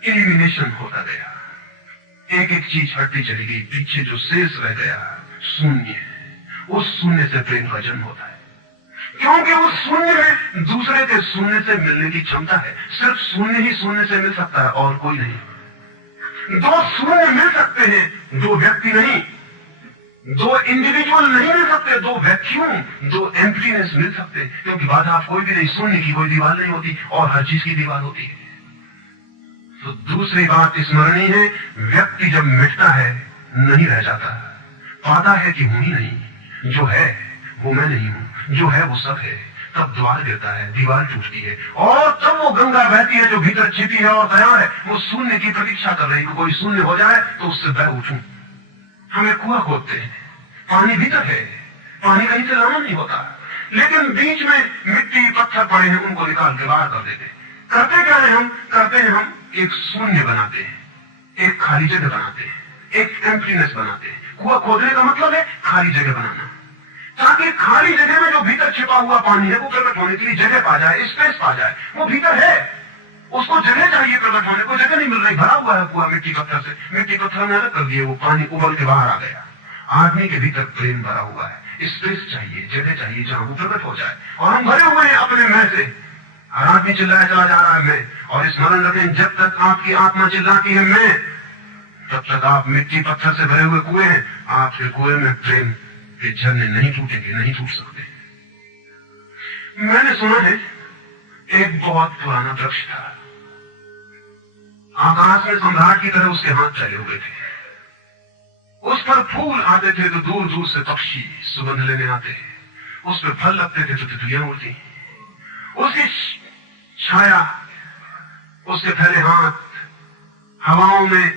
एलिमिनेशन होता गया, एक एक चीज हटती चली गई। पीछे जो शेष रह गया शून्य। उस शून्य से प्रेम का जन्म होता है, क्योंकि उस शून्य में दूसरे के शून्य से मिलने की क्षमता है। सिर्फ शून्य ही शून्य से मिल सकता है और कोई नहीं। दो शून्य मिल सकते हैं, दो व्यक्ति नहीं। दो इंडिविजुअल नहीं मिल सकते, दो वैक्यूम, दो एम्प्टीनेस मिल सकते, क्योंकि बाधा कोई भी नहीं, शून्य की कोई दीवार नहीं होती और हर चीज की दीवार होती है। तो दूसरी बात स्मरणीय है, व्यक्ति जब मिटता है नहीं रह जाता, पाता है कि हूं ही नहीं, जो है वो मैं नहीं हूं, जो है वो सब है। तब द्वार गिरता है, दीवार टूटती है और तब वो गंगा बहती है जो भीतर छिपी है और तैयार है। वो शून्य की प्रतीक्षा कर रही है, कोई शून्य हो जाए तो उससे बह उठूं। हमें कुआं खोदते हैं, पानी भीतर है, पानी कहीं से लाना नहीं होता, लेकिन बीच में मिट्टी पत्थर पड़े हैं, उनको निकाल के बाहर कर देते। करते क्या है हम? करते हैं हम एक शून्य बनाते हैं, एक खाली जगह बनाते हैं, एक एम्प्टीनेस बनाते हैं। कुआं खोदने का मतलब है खाली जगह बनाना, ताकि खाली जगह में जो भीतर छिपा हुआ पानी है वो प्रकट होने के लिए जगह पा जाए, स्पेस पा जाए। वो भीतर है, उसको जगह चाहिए प्रकट होने को, जगह नहीं मिल रही, भरा हुआ है कुआं मिट्टी पत्थर से। मिट्टी पत्थर ने अलग कर दिए, वो पानी उबल के बाहर आ गया। आदमी के भीतर प्रेम भरा हुआ है, स्पेस चाहिए, जगह चाहिए जहां वो प्रकट हो जाए। और हम भरे हुए हैं अपने मैं से। हर आदमी चिल्लाया चला जा रहा है मैं, और स्मरण रखें जब तक आपकी आत्मा चिल्लाती है मैं, तब तक आप मिट्टी पत्थर से भरे हुए कुएं हैं। आपके कुएं में प्रेम के झरने नहीं टूटेंगे, नहीं टूट सकते। मैंने सुना है एक बहुत पुराना वृक्ष था, आकाश में सम्राट की तरह उसके हाथ चले हुए थे। उस पर फूल आते थे तो दूर दूर से पक्षी सुगंध लेने आते, उस पर फल लगते थे तो तितलियां उड़ती। उसकी छाया, उसके फैले हाथ, हवाओं में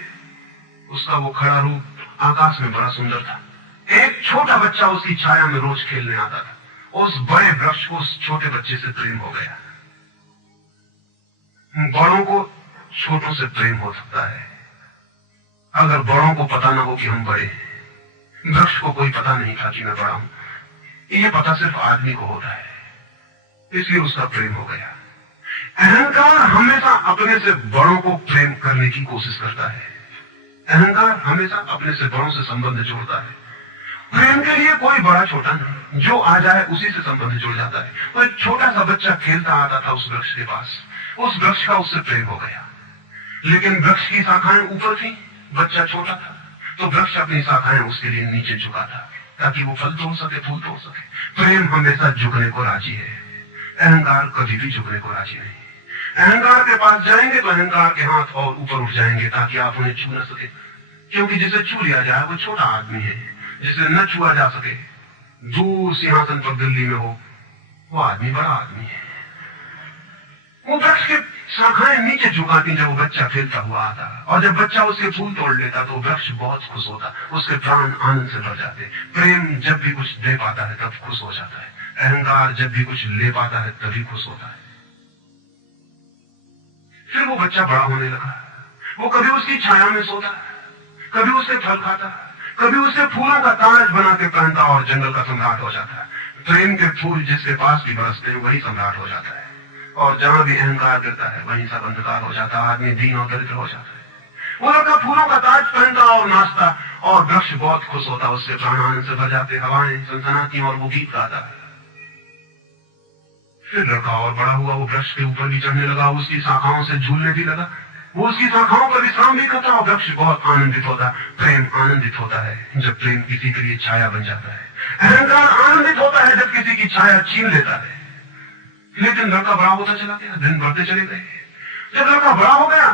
उसका वो खड़ा रूप आकाश में बड़ा सुंदर था। एक छोटा बच्चा उसकी छाया में रोज खेलने आता था। उस बड़े वृक्ष को उस छोटे बच्चे से प्रेम हो गया। बड़ों को छोटों से प्रेम हो सकता है अगर बड़ों को पता ना हो कि हम बड़े हैं। वृक्ष को कोई पता नहीं था कि मैं बड़ा हूं, ये पता सिर्फ आदमी को होता है, इसलिए उसका प्रेम हो गया। अहंकार हमेशा अपने से बड़ों को प्रेम करने की कोशिश करता है। अहंकार हमेशा अपने से बड़ों से संबंध जोड़ता है। प्रेम के लिए कोई बड़ा छोटा नहीं, जो आ जाए उसी से संबंध जुड़ जाता है। तो एक छोटा सा बच्चा खेलता आता था उस वृक्ष के पास, उस वृक्ष का उससे प्रेम हो गया। लेकिन वृक्ष की शाखाएं ऊपर थी, बच्चा छोटा था, तो वृक्ष अपनी शाखाएं उसके लिए नीचे झुकाता ताकि वो फल तोड़ सके, फूल तोड़ सके। प्रेम हमेशा झुकने को राजी है, अहंकार कभी भी झुकने को राजी नहीं। अहंकार के पास जाएंगे तो अहंकार के हाथ और ऊपर उठ जाएंगे ताकि आप उन्हें छू न सके, क्योंकि जिसे छू लिया जाए वो छोटा आदमी है। जिसे न छुआ जा सके, दूर सिंहासन पर दिल्ली में हो, वो आदमी बड़ा आदमी है। वो वृक्ष के शाखाएं नीचे झुकाती जब वो बच्चा खेलता हुआ आता, और जब बच्चा उसके फूल तोड़ लेता तो वृक्ष बहुत खुश होता, उसके प्राण आनंद से भर जाते। प्रेम जब भी कुछ दे पाता है तब खुश हो जाता है, अहंकार जब भी कुछ ले पाता है तभी खुश होता है। फिर वो बच्चा बड़ा होने लगा, वो कभी उसकी छाया में सोता, कभी उसके फल खाता, कभी उसे फूलों का ताज बना के पहनता और जंगल का सम्राट हो जाता है। प्रेम के फूल जिसके पास भी बरसते हैं वही सम्राट हो जाता है, और जहां भी अहंकार गिरता है वहीं सब अंधकार हो जाता है, आदमी दीन और दरिद्र हो जाता है। वो लड़का फूलों का ताज पहनता और नाचता, और वृक्ष बहुत खुश होता, उससे प्राण आनंद से भर जाते, हवाएं सनसनाती और वो गीत गाता है। फिर लड़का और बड़ा हुआ, वो वृक्ष के ऊपर भी चढ़ने लगा, उसकी शाखाओं से झूलने भी लगा, वो उसकी शाखाओं पर विश्राम भी करता, और वृक्ष बहुत आनंदित होता। प्रेम आनंदित होता है जब प्रेम किसी के लिए छाया बन जाता है। अहंकार आनंदित होता है जब किसी की छाया छीन लेता है। लेकिन लड़का बड़ा होता चला गया, दिन बढ़ते चले गए। जब लड़का बड़ा हो गया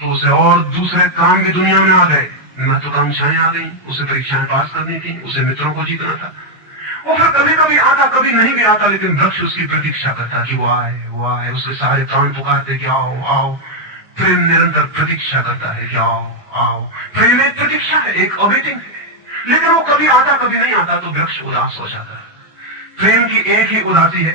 तो उसे और दूसरे काम भी दुनिया में आ गए, महत्वाकांक्षाएं आ गई, उसे परीक्षाएं पास करनी थी, उसे मित्रों को जीतना था। वो फिर कभी कभी आता, कभी नहीं भी आता, लेकिन वृक्ष उसकी प्रतीक्षा करता कि वो आए। उसके सारे प्राण पुकारते कि आओ आओ। प्रेम निरंतर प्रतीक्षा करता है कि आओ आओ। प्रेम एक प्रतीक्षा है, एक अवेटिंग है। लेकिन वो कभी आता, कभी नहीं आता, तो वृक्ष उदास हो जाता है। प्रेम की एक ही उदासी है,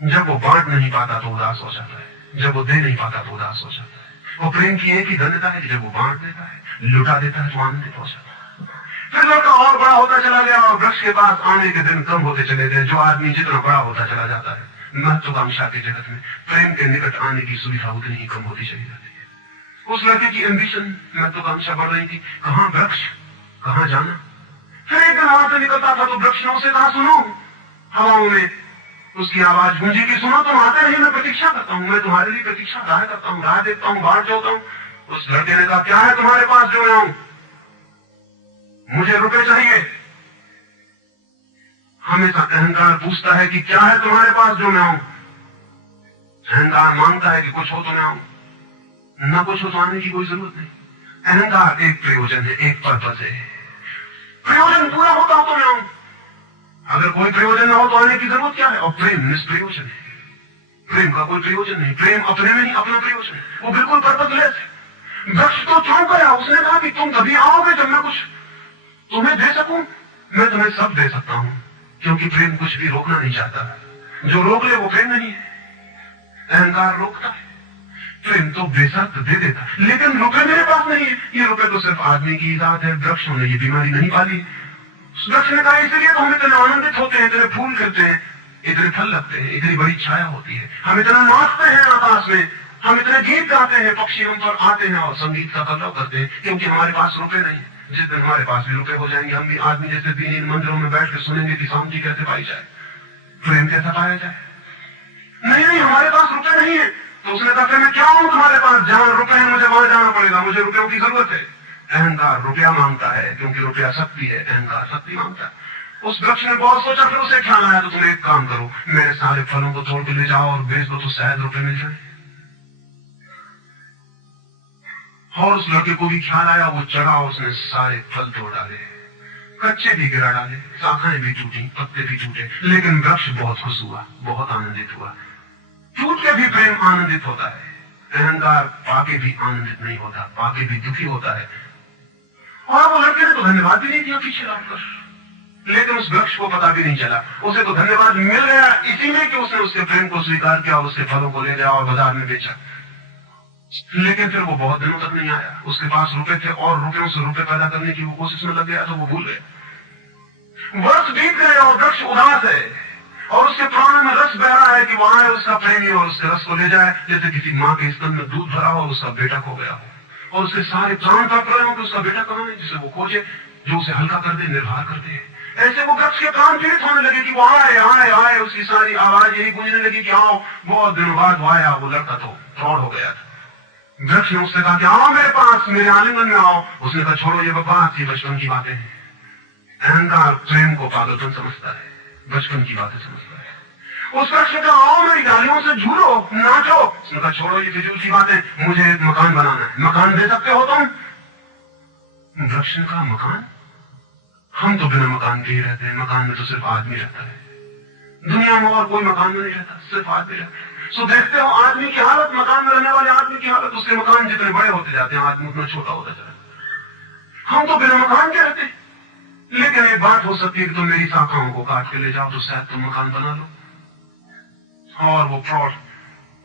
जब वो बांट नहीं पाता तो उदास हो जाता है, जब वो दे नहीं पाता तो उदास हो जाता है। वो प्रेम की एक ही धन्यता है कि जब वो बांट देता है, लुटा देता है, तो आनंदित हो जाता है। फिर लड़का और बड़ा होता चला गया और वृक्ष के पास आने के दिन कम होते चले गए। जो आदमी जितना बड़ा होता चला जाता है, महत्वाकांक्षा के जगत में प्रेम के निकट आने की सुविधा उतनी ही कम होती चली जाती है। उस लड़के की एम्बिशन, महत्वाकांक्षा बढ़ रही थी, कहां वृक्ष, कहां जाना। फिर एक दिन वहां से निकलता था तो वृक्ष ने उसे कहा, सुनो। हवाओं में उसकी आवाज गूंजी कि सुनो, तुम आते नहीं, मैं प्रतीक्षा करता हूं, मैं तुम्हारे लिए प्रतीक्षा राह करता हूं, राह देखता हूं, बाट जोता हूं। उस लड़के ने कहा, क्या है तुम्हारे पास जो मैं आऊं? मुझे रुपए चाहिए। हमेशा अहंकार पूछता है कि क्या है तुम्हारे पास जो मैं आऊं। अहंकार मांगता है कि कुछ हो तो मैं आऊं, ना कुछ हो तो आने की कोई जरूरत नहीं। अहंकार एक प्रयोजन है, एक पर्पस है। प्रयोजन पूरा होता हो तो मैं आऊं, अगर कोई प्रयोजन ना हो तो आने की जरूरत क्या है। और प्रेम निष्प्रयोजन है, प्रेम का कोई प्रयोजन नहीं। प्रेम अपने में ही अपना प्रयोजन है, वो बिल्कुल पर्पसलेस है। वृक्ष तो चौंक गया, उसने कहा कि तुम तभी आओगे जब मैं कुछ तुम्हें दे सकूं। मैं तुम्हें सब दे सकता हूं, क्योंकि प्रेम कुछ भी रोकना नहीं चाहता। जो रोक ले वो प्रेम नहीं है। अहंकार रोकता है, प्रेम तो बेशर्त दे देता है। लेकिन रुपए मेरे पास नहीं है। ये रुपए तो सिर्फ आदमी की इजाद है, वृक्षों ने ये बीमारी नहीं पाली। वृक्ष ने कहा, इसलिए तो हम इतने आनंदित होते हैं, इतने फूल खिलते हैं, इतने फल लगते हैं, इतनी बड़ी छाया होती है, हम इतना नाचते हैं आकाश में, हम इतने गीत गाते हैं, पक्षी हम पर आते हैं और संगीत का कलरव करते हैं, क्योंकि हमारे पास रुपए नहीं है। जिस दिन हमारे पास भी रुपए हो जाएंगे, हम भी आदमी जैसे विहीन मंदिरों में बैठ के सुनेंगे कि शांति कैसे पाई जाए, प्रेम कैसा पाया जाए। नहीं, हमारे पास रुपए नहीं है। तो उसने कहा, फिर मैं क्या हूं तुम्हारे पास? जहां रुपए हैं मुझे वहां जाना पड़ेगा, मुझे रुपयों की जरूरत है। अहंकार रुपया मांगता है, क्योंकि रुपया शक्ति है, अहंकार शक्ति मांगता है। उस वृक्ष ने बहुत सोचा, फिर उसे ख्याल आया, तो तुम एक काम करो, मेरे सारे फलों को तोड़ के ले जाओ और बेच दो, तो शायद रुपए मिल जाए। और उस लड़के को भी ख्याल आया, वो चढ़ा, उसने सारे फल तोड़ डाले, कच्चे भी गिरा डाले, शाखाएं भी टूटी, पत्ते भी टूटे, लेकिन वृक्ष बहुत खुश हुआ, बहुत आनंदित हुआ। टूट के भी प्रेम आनंदित होता है, अहंकार पाके भी आनंदित नहीं होता, पाके भी दुखी होता है। और वो लड़के ने तो धन्यवाद भी नहीं दिया पीछे लौटकर, लेकिन उस वृक्ष को पता भी नहीं चला। उसे तो धन्यवाद मिल गया इसी में कि उसने उसके प्रेम को स्वीकार किया और उसके फलों को ले गया और बाजार में बेचा। लेकिन फिर वो बहुत दिनों तक नहीं आया। उसके पास रुपए थे और रुपयों से रुपए पैदा करने की वो कोशिश में लग गया, तो वो भूल गया। वर्ष बीत गए और वृक्ष उदास है और उसके प्राणों में रस बह रहा है कि वहां है उसका प्रेमी और उसके रस को ले जाए, जैसे किसी माँ के स्तन में दूध भरा हो और उसका बेटा खो गया हो और उसके सारे प्राण तड़प रहे हो कि उसका बेटा कहाँ है, जिसे वो खोजे, जो उसे हल्का कर दे, निर्भर कर दे। ऐसे वो वृक्ष के प्राण पीड़ित होने लगे कि वो आए आए आए, उसकी सारी आवाज यही गूंजने लगी कि आओ। बहुत दिनों बाद वो आया, वो लड़का तो फ्रॉड हो गया था। वृक्ष ने उससे कहा कि आओ मेरे पास, मेरे आलिंगन में आओ। उसने कहा, छोड़ो ये बकवास, ये बचपन की बातें हैं। अहंकार प्रेम को पागलपन समझता है, बचपन की बातें समझता है। उस वृक्ष ने कहा, आओ मेरी डालियों से झूलो, नाचो। उसने कहा, छोड़ो ये फिजूल की बातें, मुझे एक मकान बनाना है। मकान दे सकते हो तुम? वृक्ष ने कहा, मकान? हम तो बिना मकान के ही रहते हैं, मकान में तो सिर्फ आदमी रहता है। दुनिया में और कोई मकान में नहीं रहता, सिर्फ आदमी रहता है। सो देखते हो आदमी की हालत, मकान में रहने वाले आदमी की हालत, उसके मकान जितने बड़े होते जाते हैं, आदमी उतना छोटा होता जाता है। हम तो बिना मकान के रहते हैं। लेकिन एक बात हो सकती है कि तुम मेरी शाखाओं को काट के ले जाओ तो शायद तुम मकान बना लो। और वो फ्रॉड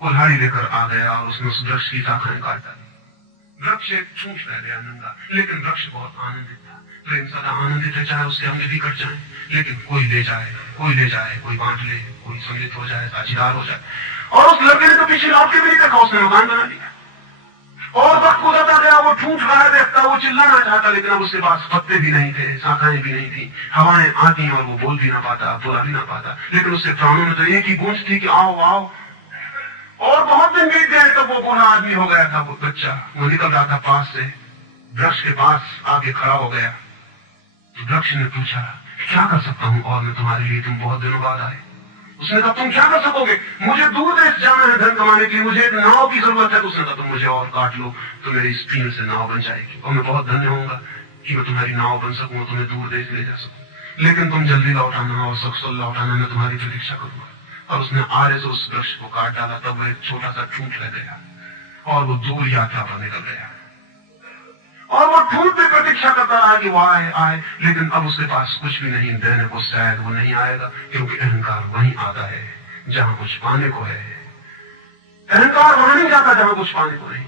कुल्हाड़ी लेकर आ गया और उसने उस वृक्ष की शाखाएं काट डाली। वृक्ष एक छूट रह गया नंगा, लेकिन वृक्ष बहुत आनंदित था। प्रेम सदा आनंदित है, चाहे उसके अंग भी कट जाए, लेकिन कोई ले जाए, कोई ले जाए, कोई बांट ले, कोई सम्मिलित हो जाए, साझीदार हो जाए। और उस लड़के ने तो पीछे लौट के भी नहीं देखा, उसने मकान बना लिया। और वक्त गुजरता गया, वो ठूठ रहा देखता, वो चिल्लाना चाहता, लेकिन अब उसके पास पत्ते भी नहीं थे, शाखाएं भी नहीं थी, हवाएं आती और वो बोल भी ना पाता, बोला भी ना पाता। लेकिन उसके प्राणों में तो एक ही गूंज थी कि आओ आओ। और बहुत दिन बीत गए तब वो बूढ़ा आदमी हो गया था। वो बच्चा वो निकल रहा था पास से, वृक्ष के पास आके खड़ा हो गया। तो वृक्ष ने पूछा, क्या कर सकता हूं और मैं तुम्हारे लिए? तुम बहुत दिनों बाद आए। उसने कहा तुम क्या कर सकोगे, मुझे दूर देश जाना है धन कमाने के लिए, मुझे एक नाव की जरूरत है। तो उसने कहा तुम मुझे और काट लो तो मेरी इस फील से नाव बन जाएगी और मैं बहुत धन्य होऊंगा कि मैं तुम्हारी नाव बन सकूं और तुम्हें दूर देश ले जा सकूं, लेकिन तुम जल्दी लौटाना और सकुशल लौटाना, मैं तुम्हारी प्रतीक्षा करूंगा। और उसने आरे से उस वृक्ष को काट डाला। तब वह एक छोटा सा ठूंठ रह गया और वो दूर यात्रा पर निकल गया। और वो ठूंठ भी प्रतीक्षा करता रहा कि वो आए आए, लेकिन अब उसके पास कुछ भी नहीं देने को, शायद वो नहीं आएगा, क्योंकि अहंकार वहीं आता है जहां कुछ पाने को है। अहंकार वहां नहीं जाता जहां कुछ पाने को नहीं।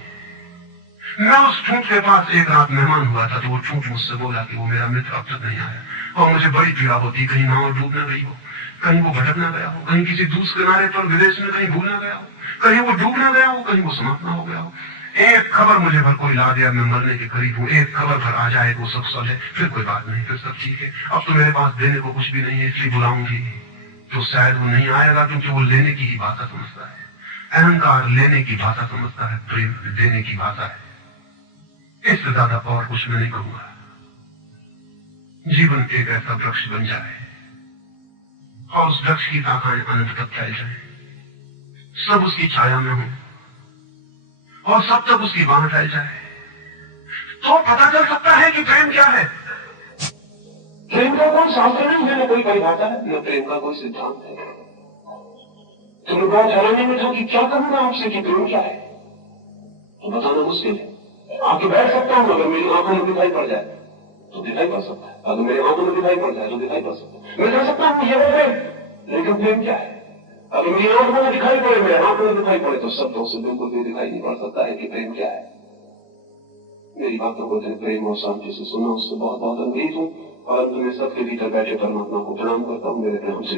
मैं उस ठूंठ के पास एक रात मेहमान हुआ था, तो वो ठूंठ मुझसे बोला कि वो मेरा मित्र अब तक नहीं आया और मुझे बड़ी पीड़ा होती, कहीं नाव डूब न गई हो, कहीं वो भटक न गया हो, कहीं किसी दूसरे किनारे पर विदेश में कहीं भूल न गया हो, कहीं वो डूब न गया हो, कहीं वो समाप्त न हो गया हो। एक खबर मुझे भर कोई ला दिया, मैं मरने के करीब हूँ, एक खबर भर आ जाए वो सब सल है, फिर कोई बात नहीं, फिर सब ठीक है। अब तो मेरे पास देने को कुछ भी नहीं है, इसलिए बुलाऊंगी तो शायद वो नहीं आएगा, क्योंकि वो लेने की ही भाषा समझता है। अहंकार लेने की भाषा समझता है, प्रेम देने की भाषा है। इससे ज्यादा और कुछ मैं नहीं कहूंगा। जीवन एक ऐसा वृक्ष बन जाए और उस वृक्ष की शाखाएं अनंत तक फैल जाए, सब उसकी छाया में हो और सब तक उसकी बांह फैल जाए, तो पता चल सकता है कि प्रेम क्या है। प्रेम का कोई शास्त्र नहीं है, न कोई परिभाषा है, न प्रेम का कोई सिद्धांत है। तुम्हें बहुत हैरानी में था कि क्या कहूंगा आपसे कि प्रेम क्या है, तो बताना मुश्किल है। आके बैठ सकता हूं, अगर मेरी आंखों में दिखाई पड़ जाए तो दिखाई पड़ सकता है, अगर मेरी आंखों में दिखाई पड़ जाए तो दिखाई पड़ सकता है। मैं कह सकता हूं ये वो प्रेम, लेकिन प्रेम क्या है? अगर मेरी आंखों में दिखाई पड़े, मेरे आंखों में दिखाई पड़े, तो शब्दों से बिल्कुल भी दिखाई नहीं पड़ सकता है कि प्रेम क्या है। मेरी बातों को दिल प्रेम और शांति से सुना, उससे बहुत बहुत अनुभूत हूं और अंत में सबके भीतर बैठे परमात्मा को प्रणाम करता हूं। मेरे प्रेम से